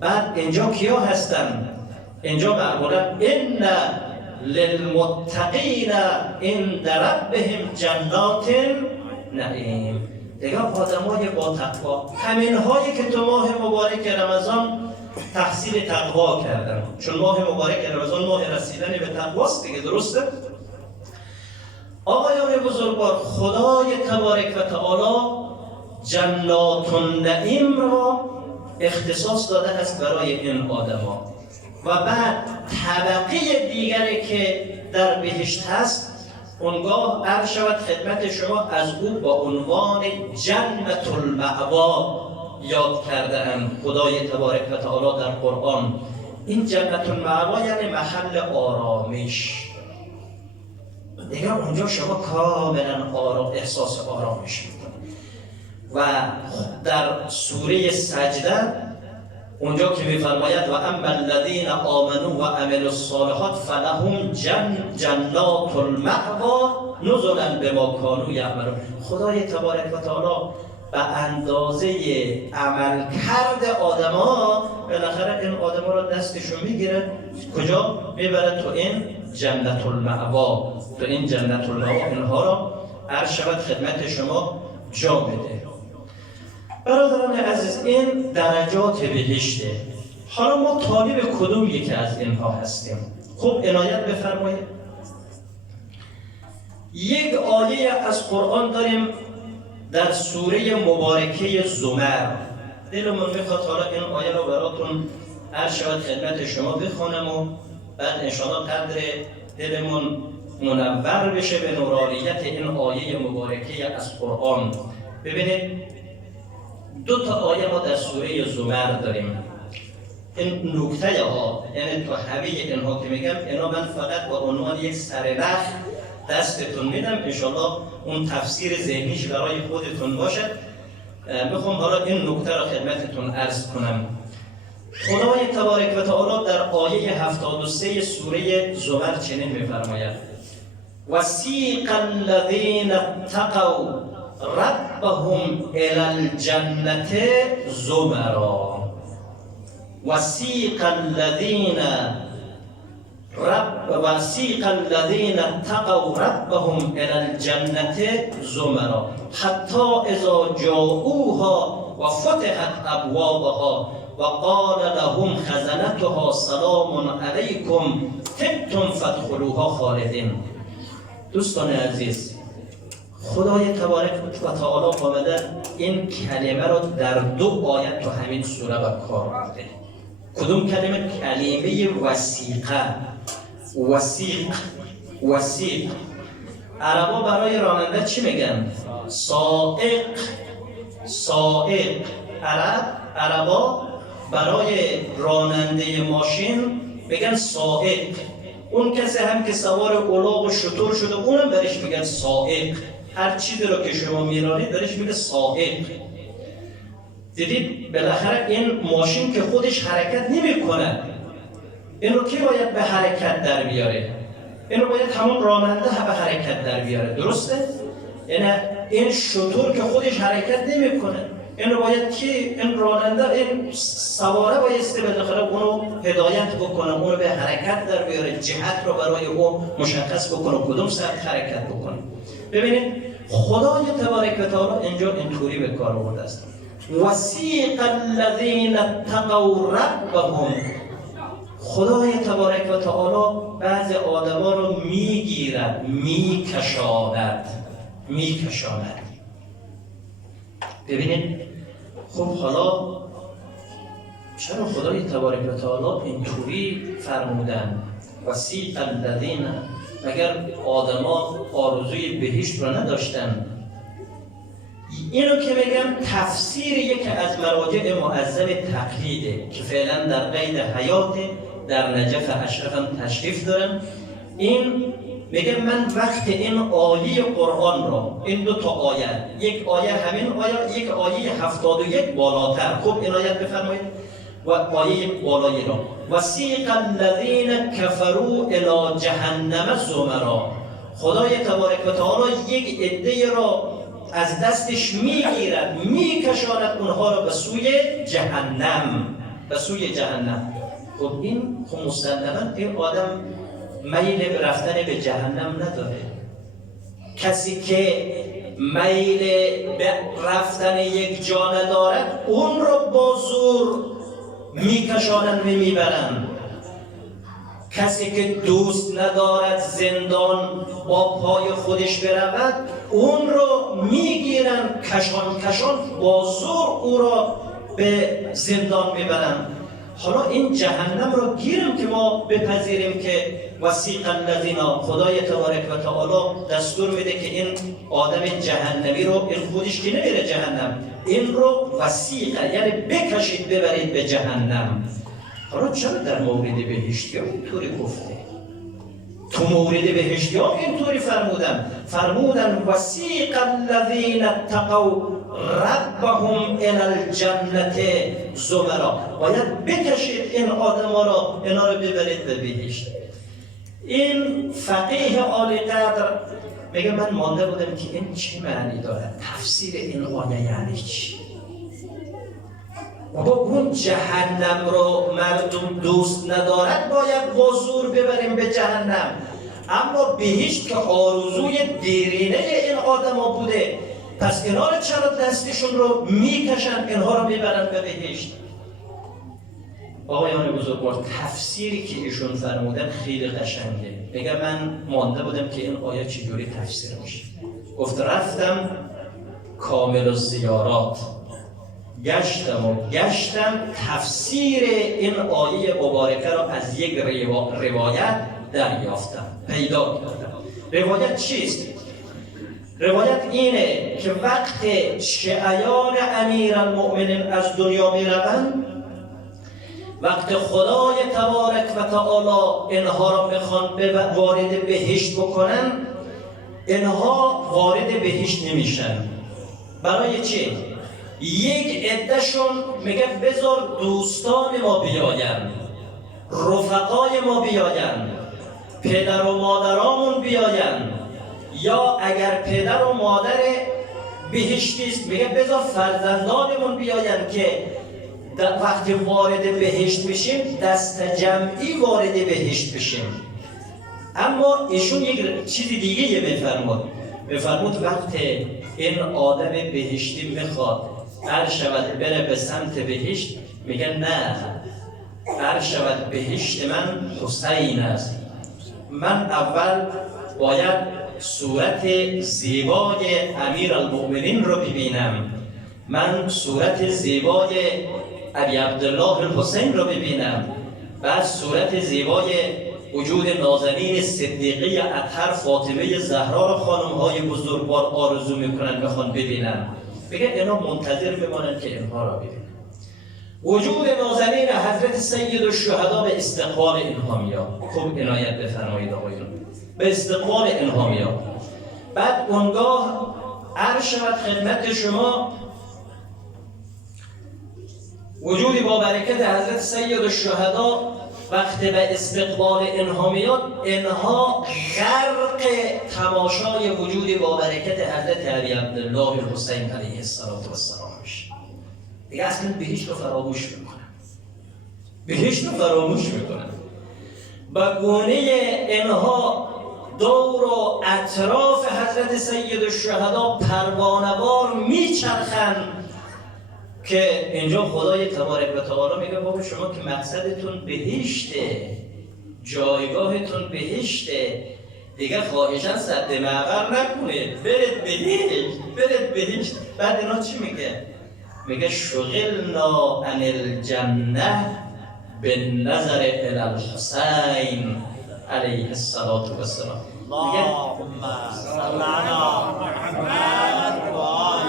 بعد اینجا کیا هستن؟ اینجا معمولا ان للمتقین عند ربهم جنات نعیم. دیگه آدمای با تقوا، همین هایی که تو ماه مبارک رمضان تحصیل تقوا کردن، چون ماه مبارک رمضان ماه رسیدن به تقواست دیگه، درسته؟ آقایان بزرگوار، خدای تبارک و تعالی جنات النعیم را اختصاص داده است برای این آدما. و بعد طبقه دیگری که در بهشت هست، اونگاه عرض شود خدمت شما از او با عنوان جنت المأوا یاد کرده ام خدای تبارک و تعالی در قرآن. این جنت المأوا یعنی محل آرامش. دیگه اونجا شما کاملا آرام، احساس آرامش میکنید. و در سوره سجده اونجا که میفرماید و اما الذین آمنوا و عملوا الصالحات فلهم جنات المأوا نزلا بما کانوا یعملون. خدای تبارک و تعالی به اندازه عملکرد آدما بالاخره این آدما را دستشون میگیره، کجا میبره؟ تو این جنت المأوا. تو این جنت المأوا اینها را عرض شود خدمت شما جا بده. برادران عزیز، این درجات بهشته. حالا ما طالب کدوم یکی از اینها هستیم؟ خوب عنایت بفرمایید. یک آیه از قرآن داریم در سوره مبارکه زمر. دلمون میخواد حالا این آیه رو براتون عرض شود خدمت شما بخونم و بعد انشاءالله قدر دلمون منور بشه به نورانیت این آیه مبارکه از قرآن. ببینید دو تا آیه ما در سوره زمر داریم. این نکته ها، یعنی تو همه اینها که میگم اینا من فقط با عنوان یک سرنخ دستتون میدم، انشالله اون تفسیر ذهنیش برای خودتون باشد. میخوام حالا این نکته را خدمتتون عرض کنم. خدای تبارک و تعالی در آیه 73 سوره زمر چنین میفرماید: وسیق الذین اتقوا ربهم الی الجنة زمرا. وسیق الذین اتقوا ربهم الی الجنة زمرا حتی اذا جاءوها وفتحت ابوابها وقال لهم خزنتها سلام علیکم طبتم فادخلوها خالدین. دوستان عزیز، خدای تبارک و تعالی آمدن این کلمه را در دو آیت تو همین سوره به کار برده. کدوم کلمه؟ کلمه وسیقه. وسیق عربا برای راننده چی میگن؟ سائق. عربا برای راننده ماشین میگن سائق. اون کسی هم که سوار الاغ و شتر شده اونم برش میگن سائق. هر چیزی رو که شما میرانید برش میگه سائق. دیدید بالاخره این ماشین که خودش حرکت نمیکنه، این رو کی باید به حرکت در بیاره؟ این رو باید همون راننده به حرکت در بیاره، درسته؟ یعنی این شتر که خودش حرکت نمیکنه، این رو باید کی؟ این راننده، این سواره بایسته بالاخره اونو هدایت بکنه، اونو به حرکت در بیاره، جهت رو برای اون مشخص بکنه، کدوم سمت حرکت بکنه. ببینید خدای تبارک و تعالی اینجا اینطوری به کار آورده است: وسیق الذین اتقوا ربهم. خدای تبارک و تعالی بعض آدما رو میگیرد، میکشاند. ببینید خب حالا چرا خدای تبارک و تعالی اینطوری فرمودن وسیق الذین؟ مگر آدما آرزوی بهشت رو نداشتن؟ اینو که میگم تفسیر یکی از مراجع معظم تقلیده که فعلا در قید حیات در نجف اشرف هم تشریف دارن. این میگم من وقت این آیه قرآن را، این دو تا آیه، یک آیه همین آیه، یک آیه 71 بالاتر، خب این آیه بفرمایید و آیه بالایی را: وسیق الذین کفروا الی جهنم زمرا. خدای تبارک و تعالی یک عده را از دستش میگیرد، میکشاند اونها را به سوی جهنم. خب این خب مسلماً این آدم میل به رفتن به جهنم نداره. کسی که میل به رفتن یک جا ندارد اون را با زور میکشانند و میبرند. کسی که دوست ندارد زندان با پای خودش برود اون رو میگیرن کشان با زور او را به زندان میبرن. حالا این جهنم رو گیرم که ما بپذیریم که وسیق الذین، خدای تبارک و تعالی دستور میده که این آدم جهنمی رو، این خودش که نمیره جهنم، این رو وسیقه یعنی بکشید ببرید به جهنم. حالا چرا در مورد بهشتی ها اینطوری گفته؟ تو مورد بهشتی ها اینطوری فرمودن وسیق الذین اتقوا ربهم الی الجنة زمرا. باید بکشید این آدم را، اینا رو ببرید به بهشت. این فقیه عالی قدر میگه من مانده بودم که این چه معنی داره، تفسیر این آیه یعنی چی؟ بابا اون جهنم رو مردم دوست ندارد باید با زور ببریم به جهنم، اما بهشت که آرزوی دیرینه این آدم ها بوده، پس اینا رو چرا دستشون رو میکشن اینها رو میبرن به بهشت؟ آقایان بزرگوار، تفسیری که ایشون فرمودن خیلی قشنگه. میگه من مانده بودم که این آیه چجوری تفسیر میشه. گفت رفتم کامل الزیارات، گشتم تفسیر این آیه مبارکه را از یک روایت دریافتم، پیدا کردم. روایت چیست؟ روایت اینه که وقت شیعیان امیرالمؤمنین از دنیا می روند وقت خدای تبارک و تعالی اینها را میخوان وارد بهشت بکنن، اینها وارد بهشت نمیشن. برای چی؟ یک عدهشون میگه بذار دوستان ما بیاین، رفقای ما بیاین، پدر و مادرامون بیاین، یا اگر پدر و مادر بهشتی است میگه بذار فرزندانمون بیاین که وقتی وارد بهشت بشیم دست جمعی وارد بهشت بشیم. اما ایشون یک چیز دیگه میفرمود وقتی این آدم بهشتی میخواد هر شود بره به سمت بهشت، میگه نه، هر شود بهشت من حسین است. من اول باید صورت زیبای امیرالمؤمنین رو ببینم، من صورت زیبای ابی عبدالله الحسین رو ببینم، بعد صورت زیبای وجود نازنین صدیقه اطهر فاطمه زهرا رو خانم‌های بزرگوار آرزو میکنن میخوان ببینن. بگه اینا منتظر بمانن که اینها را ببینن. وجود نازنین حضرت سید الشهدا به استقبال اینها میاد. خوب عنایت بفرمایید آقایون، به استقبال اینها میاد. بعد اونگاه عرض شود خدمت شما وجودی با برکت حضرت سید الشهدا وقتی به استقبال اینها میاد، اینها غرق تماشای وجودی با برکت حضرت ابی عبدالله الحسین علیه السلام میشه. دیگه اصلا بهشت رو فراموش میکنن، بهشت رو فراموش میکنن. با گونه اینها دور و اطراف حضرت سید الشهدا پروانه‌وار میچرخن که اینجا خدای تبارک و تعالی میگه بابا شما که مقصدتون بهشته، جایگاهتون بهشته، دیگه خواهشاً سد معبر نکنید، برید بهشت. بعد اینا چی میگه؟ میگه شغلنا عن الجنه بالنظر الی الحسین علیه الصلاة و السلام. اللهم صل علی محمد و آل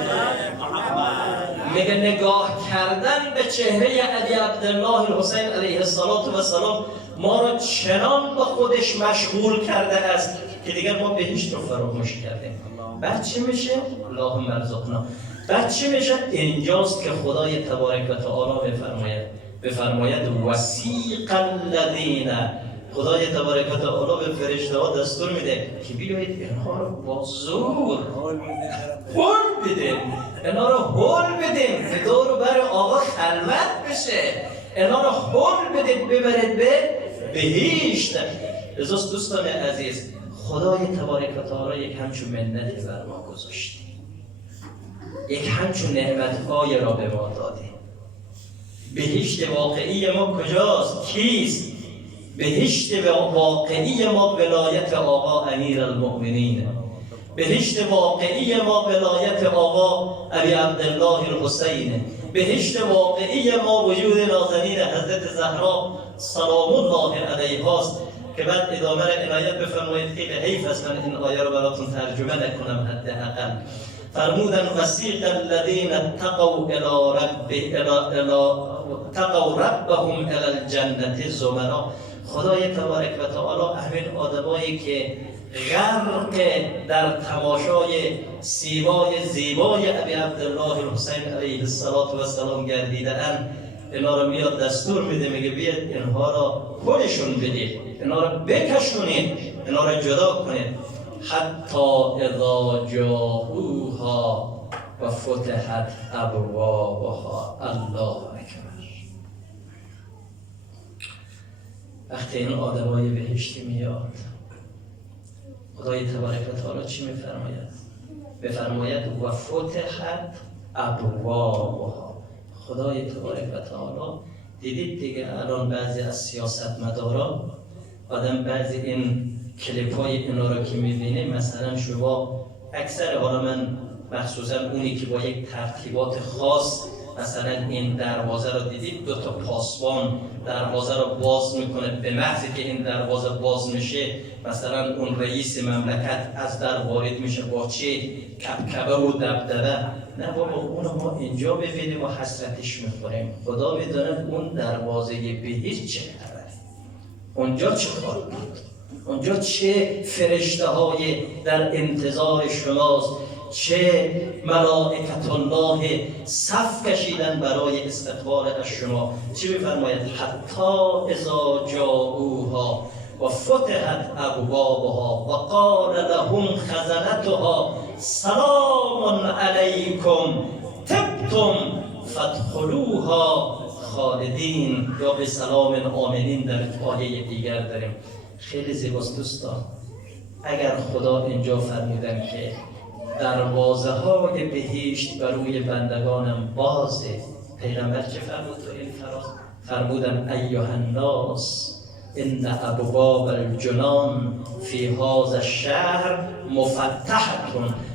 محمد. میگه نگاه کردن به چهره ابی عبدالله الحسین علیه السلام ما را چنان به خودش مشغول کرده است که دیگر ما بهشت رو فراموش کردیم. بعد چی میشه؟ اللهم ارزقنا. بعد چی میشه؟ اینجاست که خدای تبارک و تعالی بفرماید وسیق الذین، خدای تبارک و تعالی به فرشته ها دستور میده که بیایید اینها رو با زور هول بدین، اینا رو هول بدین که دور و بر آقا خلوت بشه، اینا رو هول بدین ببرید به بهشت. لذاست دوستان عزیز خدای تبارک و تعالی یک همچون منتی بر ما گذاشته، یک همچون نعمت‌های را به ما داده. بهشت واقعی ما کجاست؟ کیست؟ بهشت واقعی ما ولایت آقا امیرالمؤمنین، بهشت واقعی ما ولایت آقا ابی عبدالله الحسین، بهشت واقعی ما وجود نازنین حضرت زهرا سلام الله علیها است که بعد ادامه را عنایت بفرمایید. خیلی حیف است من این آیه رو براتون ترجمه نکنم، حداقل فرمودن وسیق الذین اتقوا اتقوا ربهم الی الجنة زمرا. خدای تبارک و تعالی همین آدمایی که غرق در تماشای زیبای ابی عبدالله الحسین علیه السلام گردیده‌اند، اینا رو میاد دستور میده، میگه بیاد اینها را خودشون بدید، اینا را بکشونید، اینا را جدا کنید. حتی اذا جاءوها و فتحت ابوابها. الله اکبر. وقتی این آدمای بهشتی میاد، خدای تبارک و تعالی چی میفرماید؟ بفرماید و فتحت ابوابها. خدای تبارک و تعالی دیدید دیگه الان بعضی از سیاستمدارا آدم بعضی این کلیپ‌های اینا رو که می‌بینه، مثلا شما اکثر، حالا من مخصوصا اونی که با یک ترتیبات خاص مثلا این دروازه رو دیدید، دو تا پاسبان دروازه رو باز میکنه، به محضی که این دروازه باز میشه مثلا اون رئیس مملکت از در وارد میشه با چه کبکبه و دبدبه. نه بابا، اون ما اینجا ببینیم و حسرتش میخوریم. خدا میدونه اون دروازه بهشت چه خبره، اونجا چه خواهد بود، اونجا چه فرشته های در انتظار شماست، چه ملائکت الله صف کشیدن برای استقبال از شما. چی بفرماید؟ حتی اذا جاءوها و فتحت ابوابها و قال لهم خزنتها سلام علیکم طبتم فادخلوها خالدین، یا به سلام آمنین در آیه دیگر داریم. خیلی زیباست دوستان. اگر خدا اینجا فرمودن که دروازه های بهشت بروی بندگانم بازه، پیغمبر چه فرمود تو این فراز؟ فرمودن ایها الناس ان ابواب الجنان فی هذا الشهر مفتحة.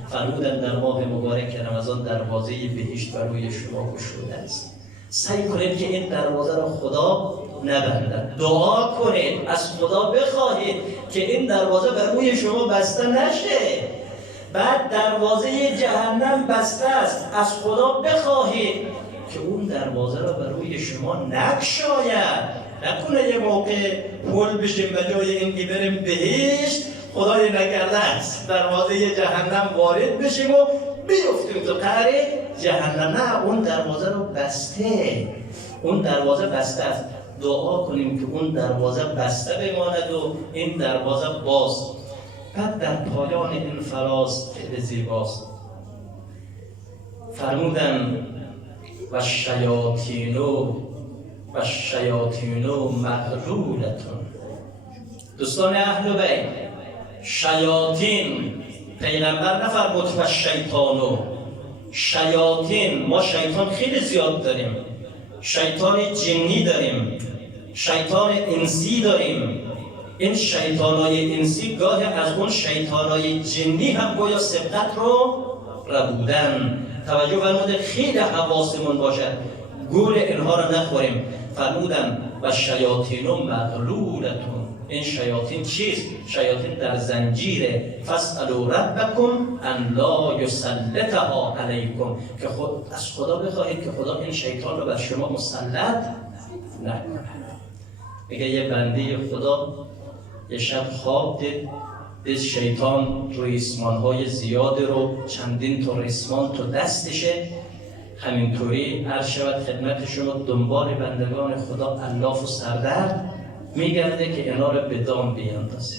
فرمودن در ماه مبارک رمضان دروازه بهشت بروی شما گشوده است. سعی کنید که این دروازه را خدا نبندد. دعا کنید، از خدا بخواهید که این دروازه بر روی شما بسته نشه. بعد دروازه جهنم بسته است، از خدا بخواهید که اون دروازه را بر روی شما نگشاید. نکنه یه موقع پول بشیم به جای اینکه بریم بهشت، خدای نکرده است دروازه جهنم وارد بشیم و بیفتیم تو قعر جهنم. نه، اون دروازه رو بسته، اون دروازه بسته است. دعا کنیم که اون دروازه بسته بماند و این دروازه باز. بعد در پایان این فراز خیلی زیباست، فرمودن و شیاطینو مغلولتون. دوستان اهل بیت، شیاطین، پیغمبر نفرمود و شیطانو، شیاطین. ما شیطان خیلی زیاد داریم، شیطان جنی داریم، شیطان انسی داریم. این شیطانای انسی گاهی از اون شیطانای جنی هم گویا سبقت رو ربودن. توجه فرموده خیلی حواسمون باشد گول اینها رو نخوریم. فرمودن و شیاطین مغلولتون. این شیاطین چیست؟ شیاطین در زنجیره. فاسألوا ربکم ان لا یسلطها علیکم، که خود از خدا بخواهید که خدا این شیطان رو بر شما مسلط نکنه. میگه یه بنده خدا یه شب خواب دید شیطان ریسمان‌های زیاده رو، چندین تا ریسمان تو دستشه. همینطوری عرض شود خدمت شما دنبال بندگان خدا الاف و سردرد میگرده که اینا رو به دام بیاندازه.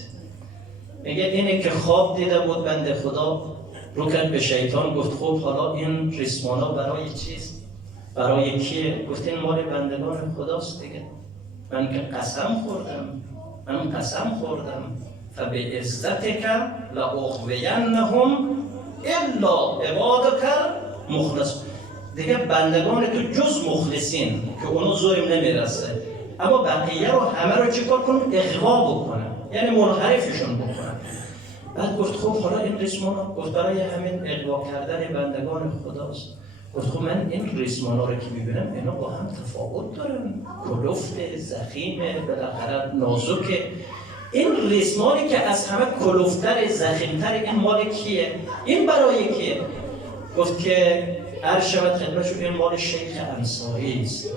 میگه اینه که خواب دیده بود بنده خدا، رو کرد به شیطان، گفت خب حالا این ریسمانا برای چیست؟ برای کیه؟ گفت این مال بندگان خداست دیگه. من که قسم خوردم فبعزتک لأغوینهم الا عبادک مخلص. دیگه بندگان تو جز مخلصین که اونو زورم نمیرسه، اما بقیه رو همه رو چیکار کنن؟ اغوا بکنن، یعنی منحرفشون بکنن. بعد گفت خب حالا این ریسمانا، گفت برای همین اغوا کردن بندگان خداست. گفت خب من این ریسمانا رو که میبینم اینا با هم تفاوت دارن، کلفت، زخیمه، بالاخره نازکه. این ریسمانی که از همه کلفتر، زخیمتر، این مال کیه؟ این برای کیه؟ گفت که عرض شود خدمتشون این مال شیخ انصاری است.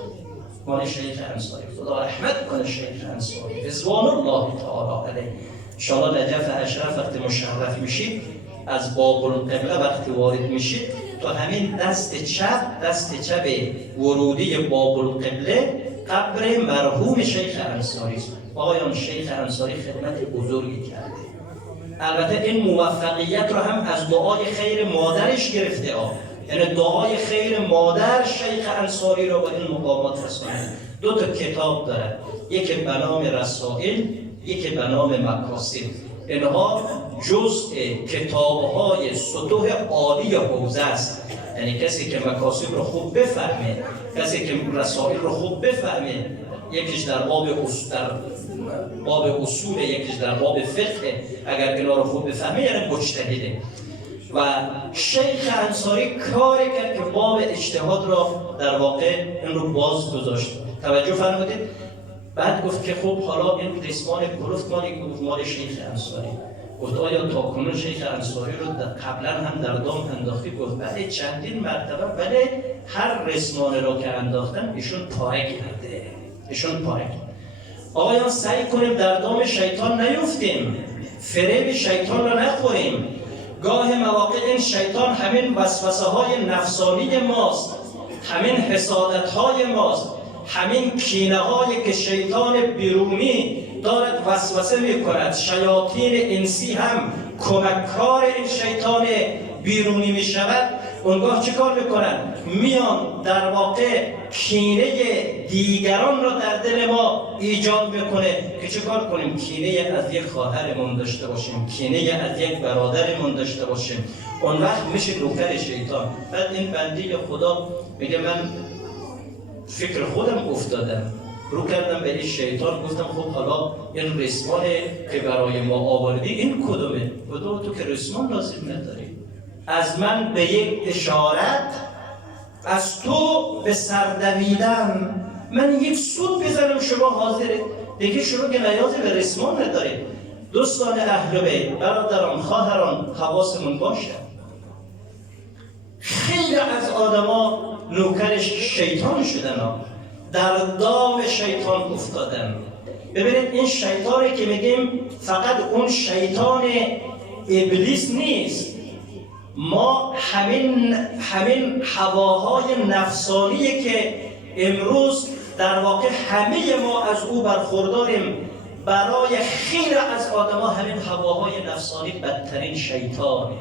مال شیخ انصاری، خدا رحمت کنه شیخ انصاری رضوان الله تعالی علیه. انشاءالله نجف اشرف وقتی مشرف میشید، از باب القبله وقتی وارد میشید، تو همین دست چپ ورودی باب القبله قبر مرحوم شیخ انصاری است. آقایان شیخ انصاری خدمت بزرگی کرده. البته این موفقیت رو هم از دعای خیر مادرش گرفته. یعنی دعای خیر مادر شیخ انصاری رو با این مقامات رسانید. 2 تا کتاب داره، یکی به نام رسائل، یکی به نام مکاسب. اینها جزء کتاب‌های سطوح عالی حوزه است. یعنی کسی که مکاسب رو خوب بفهمه، کسی که رسائل رو خوب بفهمه، یکیش در باب اصول، یکیش در باب فقه، اگر اینا رو خوب بفهمه یعنی مجتهده. و شیخ انصاری کاری کرد که باب اجتهاد را در واقع این رو باز گذاشت. توجه فرمودید؟ بعد گفت که خب حالا این ریسمان کلفت مال شیخ انصاری. گفت آیا تا کنون شیخ انصاری رو قبلا هم در دام انداختی؟ گفت بله چندین مرتبه، ولی هر ریسمان رو که انداختن ایشون پاره کرده. ایشون پاره کرده. آقایان سعی کنیم در دام شیطان نیفتیم، فریب شیطان را نخوریم. گاه مواقع این شیطان همین وسوسه های نفسانی ماست، همین حسادت های ماست، همین کینه هایی که شیطان بیرونی دارد وسوسه می کند. شیاطین انسی هم کمککار این شیطان بیرونی می شود. اونگاه چی کار میکنن؟ میان در واقع کینه دیگران را در دل ما ایجاد میکنه که چی کار کنیم؟ کینه از یک خواهرمون داشته باشیم، کینه از یک برادرمون داشته باشیم. اون وقت میشه نوکر شیطان. بعد این بندی خدا میگه من فکر خودم افتادم، رو کردم به این شیطان، گفتم خب حالا این رسمان که برای ما آوردی این کدومه؟ خدا تو که رسمان لازم نداری، از من به یک اشارت از تو به سردویدم، من یک سود بزنم شما حاضره. دیگه شما که نیازی به رسمان ندارید. دوستان اهل بیت، برادران، خواهران، حواسمون باشه. خیلی از آدما نوکر شیطان شدن ها، در دام شیطان افتادن. ببینید این شیطانی که میگیم فقط اون شیطان ابلیس نیست. ما همین هواهای نفسانی که امروز در واقع همه ما از او برخورداریم، برای خیلی از آدما همین هواهای نفسانی بدترین شیطانه.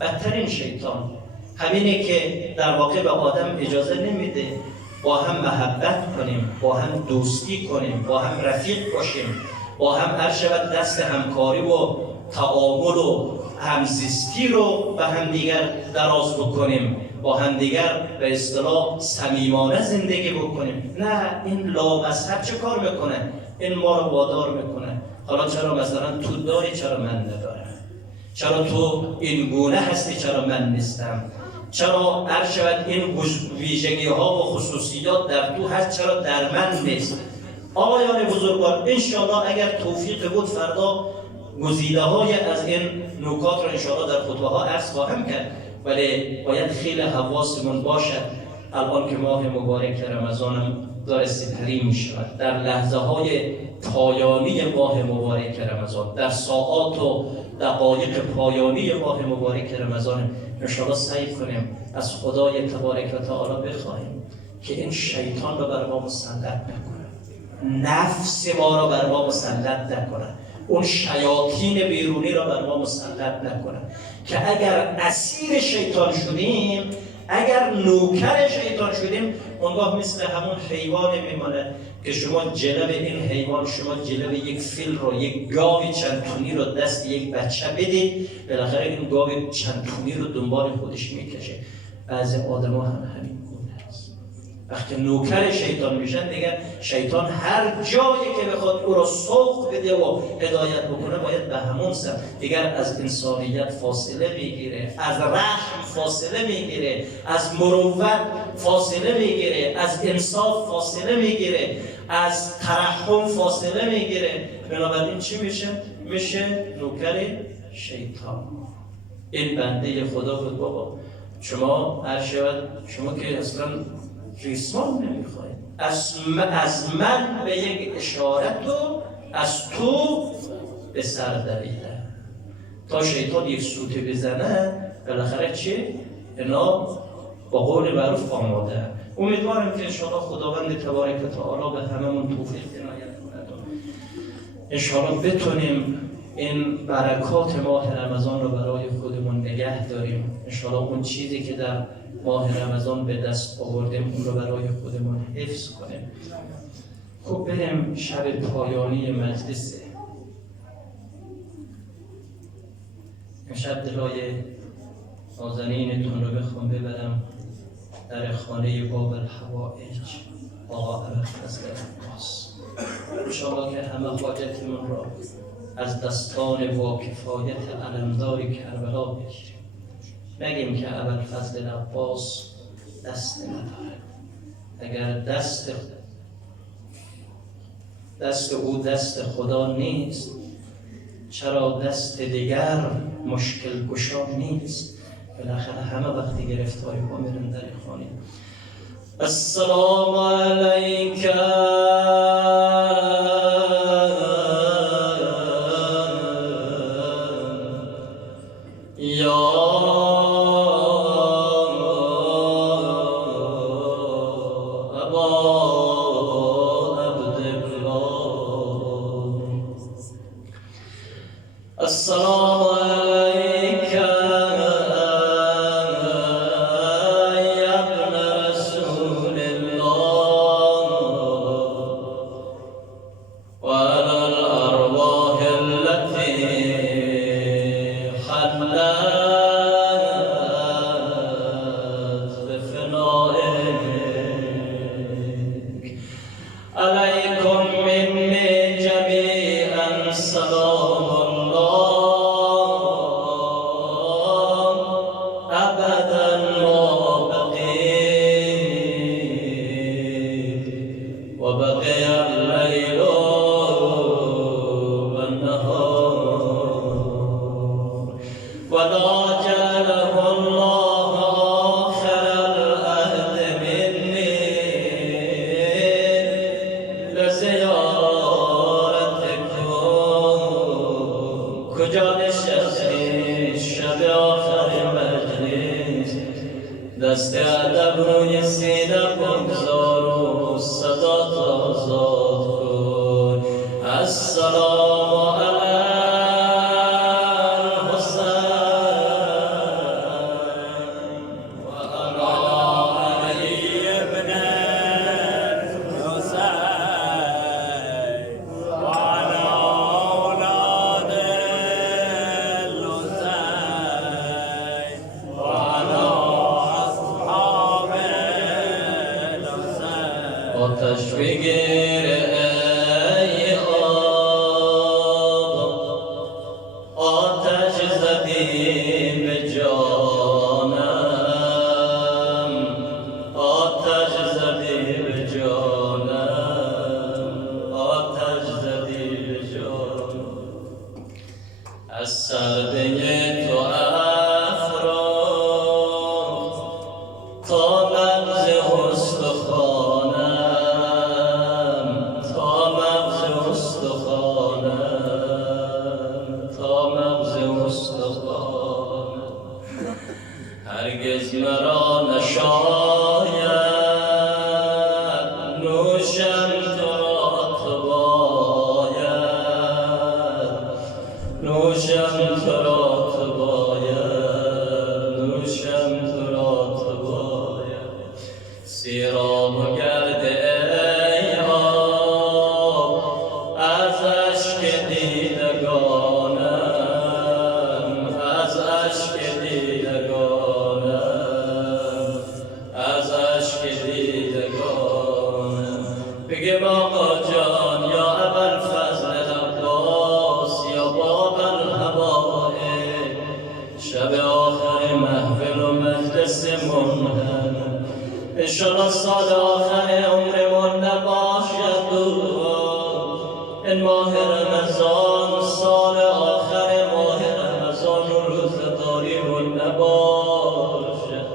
بدترین شیطان همینه که در واقع به آدم اجازه نمیده با هم محبت کنیم، با هم دوستی کنیم، با هم رفیق باشیم، با هم هر شود دست همکاری و تعامل و همزیستی رو به هم دیگر دراز بکنیم، با هم دیگر به اصطلاح صمیمانه زندگی بکنیم. نه، این لامذهب چه کار میکنه؟ این ما رو وادار میکنه. حالا چرا مثلا تو داری چرا من ندارم؟ چرا تو این گونه هستی چرا من نیستم؟ چرا هر شود این ویژگی ها و خصوصیات در تو هست چرا در من نیست؟ آقایان بزرگوار، انشاءالله اگر توفیق بود فردا گزیده های از این نکات را انشاءالله در خطبه ها عرض خواهم کرد، ولی باید خیلی حواسمون باشد. الان که ماه مبارک رمضان هم داره سپری می شود، در لحظه های پایانی ماه مبارک رمضان، در ساعات و دقایق پایانی ماه مبارک رمضان، انشاءالله سعی کنیم از خدای تبارک و تعالی بخواهیم که این شیطان را بر ما مسلط نکنه، نفس ما را بر ما مسلط نکنه، اون شیاطین بیرونی را بر ما مسلط نکنه که اگر اسیر شیطان شدیم، اگر نوکر شیطان شدیم، اونگاه مثل همون حیوان میماند که شما جلب این حیوان، شما جلب یک فیل رو، یک گاو چند تونی رو دست یک بچه بدید، بالاخره این گاو چند تونی رو دنبال خودش میکشه. بعضی آدم ها هم همین گونه است. وقتی نوکر شیطان میشن دیگه شیطان هر جایی که بخواد او رو سوق بده و هدایت بکنه باید به همون سمت. دیگر از انسانیت فاصله میگیره، از رحم فاصله میگیره، از مروت فاصله میگیره، از انصاف فاصله میگیره، از ترحم فاصله میگیره. بنابراین چی میشه؟ میشه نوکر شیطان. این بنده خدا بود بابا، شما هر شود شما که اصلا ریسمان نمیخواید، از من به یک اشارت و از تو به سر دویدن. تا شیطان یک سوته بزنه بالاخره چی؟ اینا با قول معروف آماده. امیدوارم که انشاءالله خداوند تبارک و تعالی به هممون توفیق عنایت کند. انشاءالله بتونیم این برکات ماه رمضان رو برای خودمون نگه داریم. انشاءالله اون چیزی که در ماه رمضان به دست آوردیم اون رو برای خودمون حفظ کنیم. خب بریم شب پایانی مجلسه. امشب دلای نازنینتون رو بخوام ببرم در خانه باب الحوائج آقا ابوالفضل عباس. انشاءالله که همه حاجتمون را از دستان واکفایت علمدار کربلا بگیریم. نگیم که ابوالفضل عباس دست نداره. اگر دست دست او دست خدا نیست؟ چرا دست دیگر مشکل گشا نیست؟ بالاخره همه وقتی گرفتاری ها میرن در خانه. السلام علیک یا السلام عليك يا ابن رسول الله وعلى الأرواح التي حلت بفنائك عليكم مني جميعا سلام وبقي الليل والنهار ولا جعله الله آخر العهد مني لزيارتكم کجا نشستی شب آخر مجلس دست ادب روی سینه بگذار و صدا آزاد کن. السلام علی الحسین و علی علی ابن الحسین و علی اولاد الحسین و علی آتش بگیر ای آب آتش زدی به جانم آتش زدی به جانم آتش زدی به جانم از سرده تو افراد تا مغز استخوانم تا مغز استخوانم تا مغز استخوانم هرگز مرا نشاید نوشم تو را تو باید نوشم تو را تو باید نوشم تو را تو باید سیراب و گرد ای آب از اشک دیدگانم از اشک دیدگانم از اشک دیدگانم بگم آقا جان یا ابوالفضل العباس یا باب الهوائج شب آخر محفل و مجلس منهم انشالله سال آخر عمرمون نباشد دور این ماه رمضان سال آخر ماه رمضان و روزداریمون نباشد.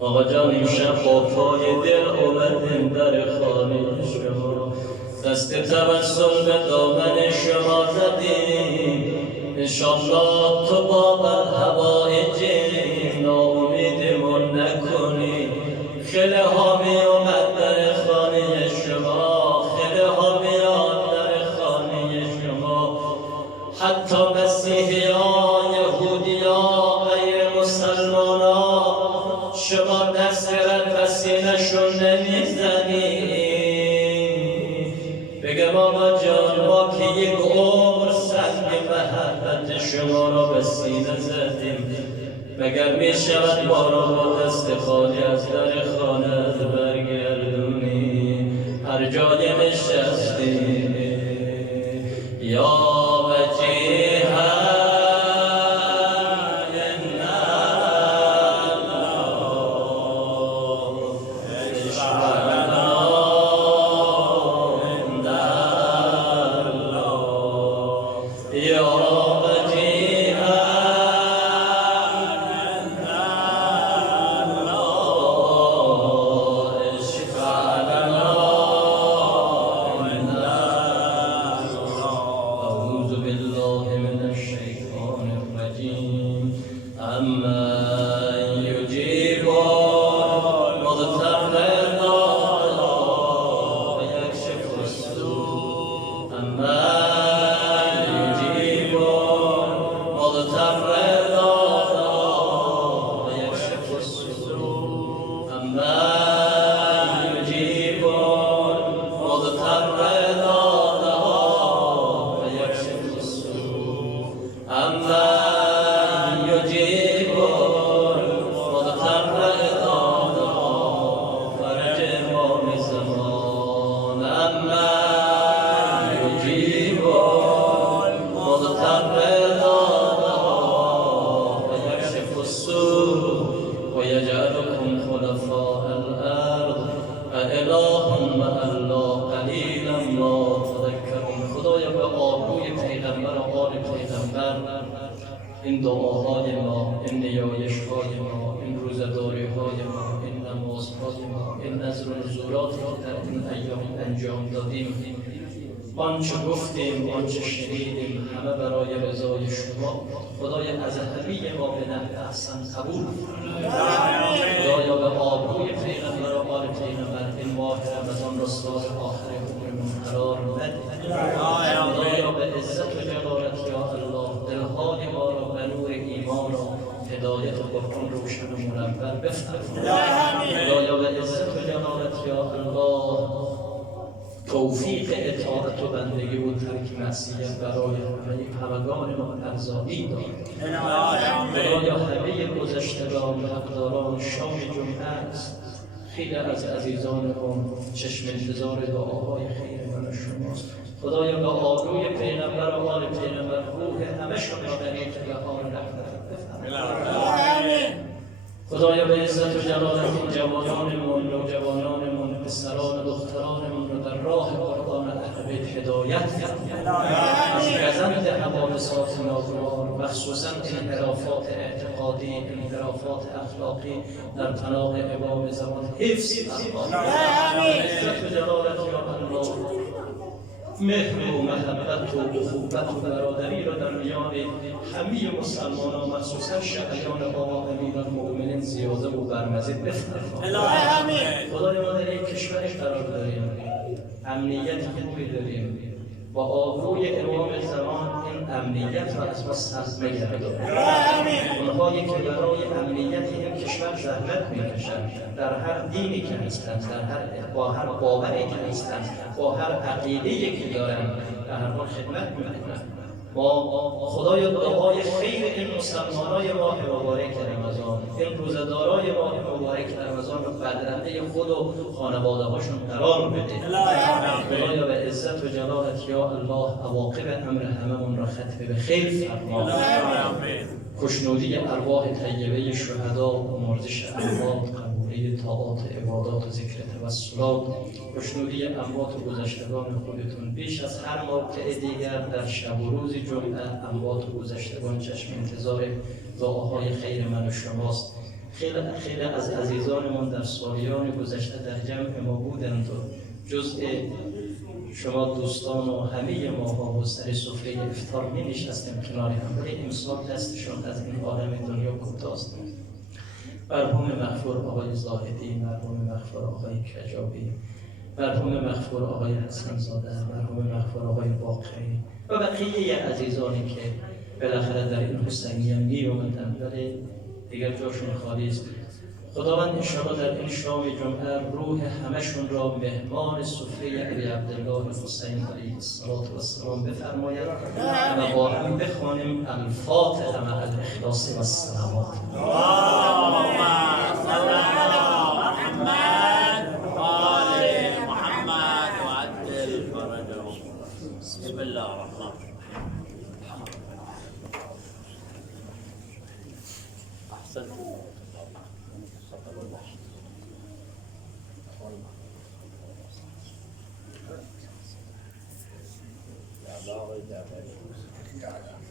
آقا جان امشب با پای دل اومدیم در خانه شما دست توسل به دامن شما زدیم انشالله تو باب الهوائج ناامیدمون نکنی. خیلی ها می اومد در خانه شما خیلی ها میاد در خانه شما حتی مسیحی ها یهودی ها غیر مسلمان ها شما نصرت و سینه‌شون نمیزنی. بگم آقا جان ما که یک عمر سنگ محبت شما را به سینه زدیم مگر می شود ما را با دست خالی از در خانه برگردونی. هر جای نشستی یا وجیها أمن يجيب المضطر ويكشف السوء أمن يجيب المضطر ويكشف السوء أمن يجيب المضطر ويكشف السوء أمن يجيب المضطر فرج قوم الزمان أمن يجيب المضطر ويكشف السوء ويجعلكم خلفاء الأرض أإله مع الله قلیلا ما تذکرون. خدایا به آبروی پیغمبر و آل پیغمبر این دعاهای ما، این نیایش‌های ما، این روزه‌داری‌های ما، این نمازهای ما، این نذر و نذوراتی که در این ایام انجام دادیم، آنچه گفتیم، آنچه شنیدیم، همه برای رضای شما. خدای از همه ما به نحو احسن قبول خدایا به آبروی پیغمبر و آل پیغمبر این ماه رمضان را سال آخر عمرمون قرار بده. خدایا به عزت و جلالت یا الله دلهای ما را به نور ایمان و هدایت و قرآن روشن و منور بفرما. خدایا به عزت و جلالت یا الله توفیق اطاعت و بندگی و ترک معصیت برای همگان ما ارزانی دار. خدایا همه گذشتگان حقداران شام جمعه است. خیلی از عزیزانمون چشم انتظار دعاهای خیر من و شماست. خدایا به آبروی پیغمبر و آل پیغمبر روح همشون را در این جهان رحمت بفرما. خدایا به عزت و جلالت این جوانانمون، نوجوانانمون، پسران و دخترانمون رو در راه قرآن اهل بیت هدایت فرما. از گزند حوادثات ناگوار، مخصوصا انحرافات اعتقادی، انحرافات اخلاقی در پناه امام زمان حفظ فرما. به عزت و جلالت یا الله مهر و محبت و اخوت و برادری را در میان همه مسلمانان مخصوصا شهریان آقا امیرالمؤمنین زیاده و برمزید بفرما. خدای ما در این کشور قرار داریم، امنیت خوبی داریم، با آبروی امام زمان این امنیت را از ما سلب گردان. اونهایی که برای امنیت این کشور زحمت میکشند، در هر دینی که هستند، با هر باوری که هستند، با هر عقیده‌ای که دارند، در هر حال خدمت میکنند. ما خدای دعای خیر این مسلمانای ماه مبارک رمضان، این روزه‌دارای ماه مبارک رمضان رو بدرنده خود و خانواده هاشون قرار بده. خدایا به عزت و جلالت یا الله عواقب امر هممون را ختم به خیر فرما. خوشنودی ارواح طیبه شهدا و مرزش اموات، قبولی طاعات عبادات و ذکر توسلات، خوشنودی اموات و گذشتگان خودتون. بیش از هر موقع دیگر در شب و روز جمعه اموات و گذشتگان چشم انتظار دعاهای خیر من و شماست. خیلی از عزیزانمون در سالیان گذشته در جمع ما بودند و جزء شما دوستان و همه ما با سر سفره افطار می نشستیم کنار هم، ولی امسال دستشون از این عالم دنیا کوتاست. مرحوم مغفور آقای زاهدی، مرحوم مغفور آقای کجابی، مرحوم مغفور آقای حسن زاده، مرحوم مغفور آقای باقری و بقیه عزیزانی که بالاخره در این حسینیه می اومدن ولی دیگر جاشون خالی است. خداوند انشاءالله در این شام جمعه روح همشون را مهمان سفره علی عبدالله حسین علیه السلام بفرماید و با هم بخوانیم الفاتحه مع الاخلاص و السلامات. اللهم صل على محمد وآل محمد وعجل فرجهم. بسم الله الرحمن الرحيم. أحسنت. يا الله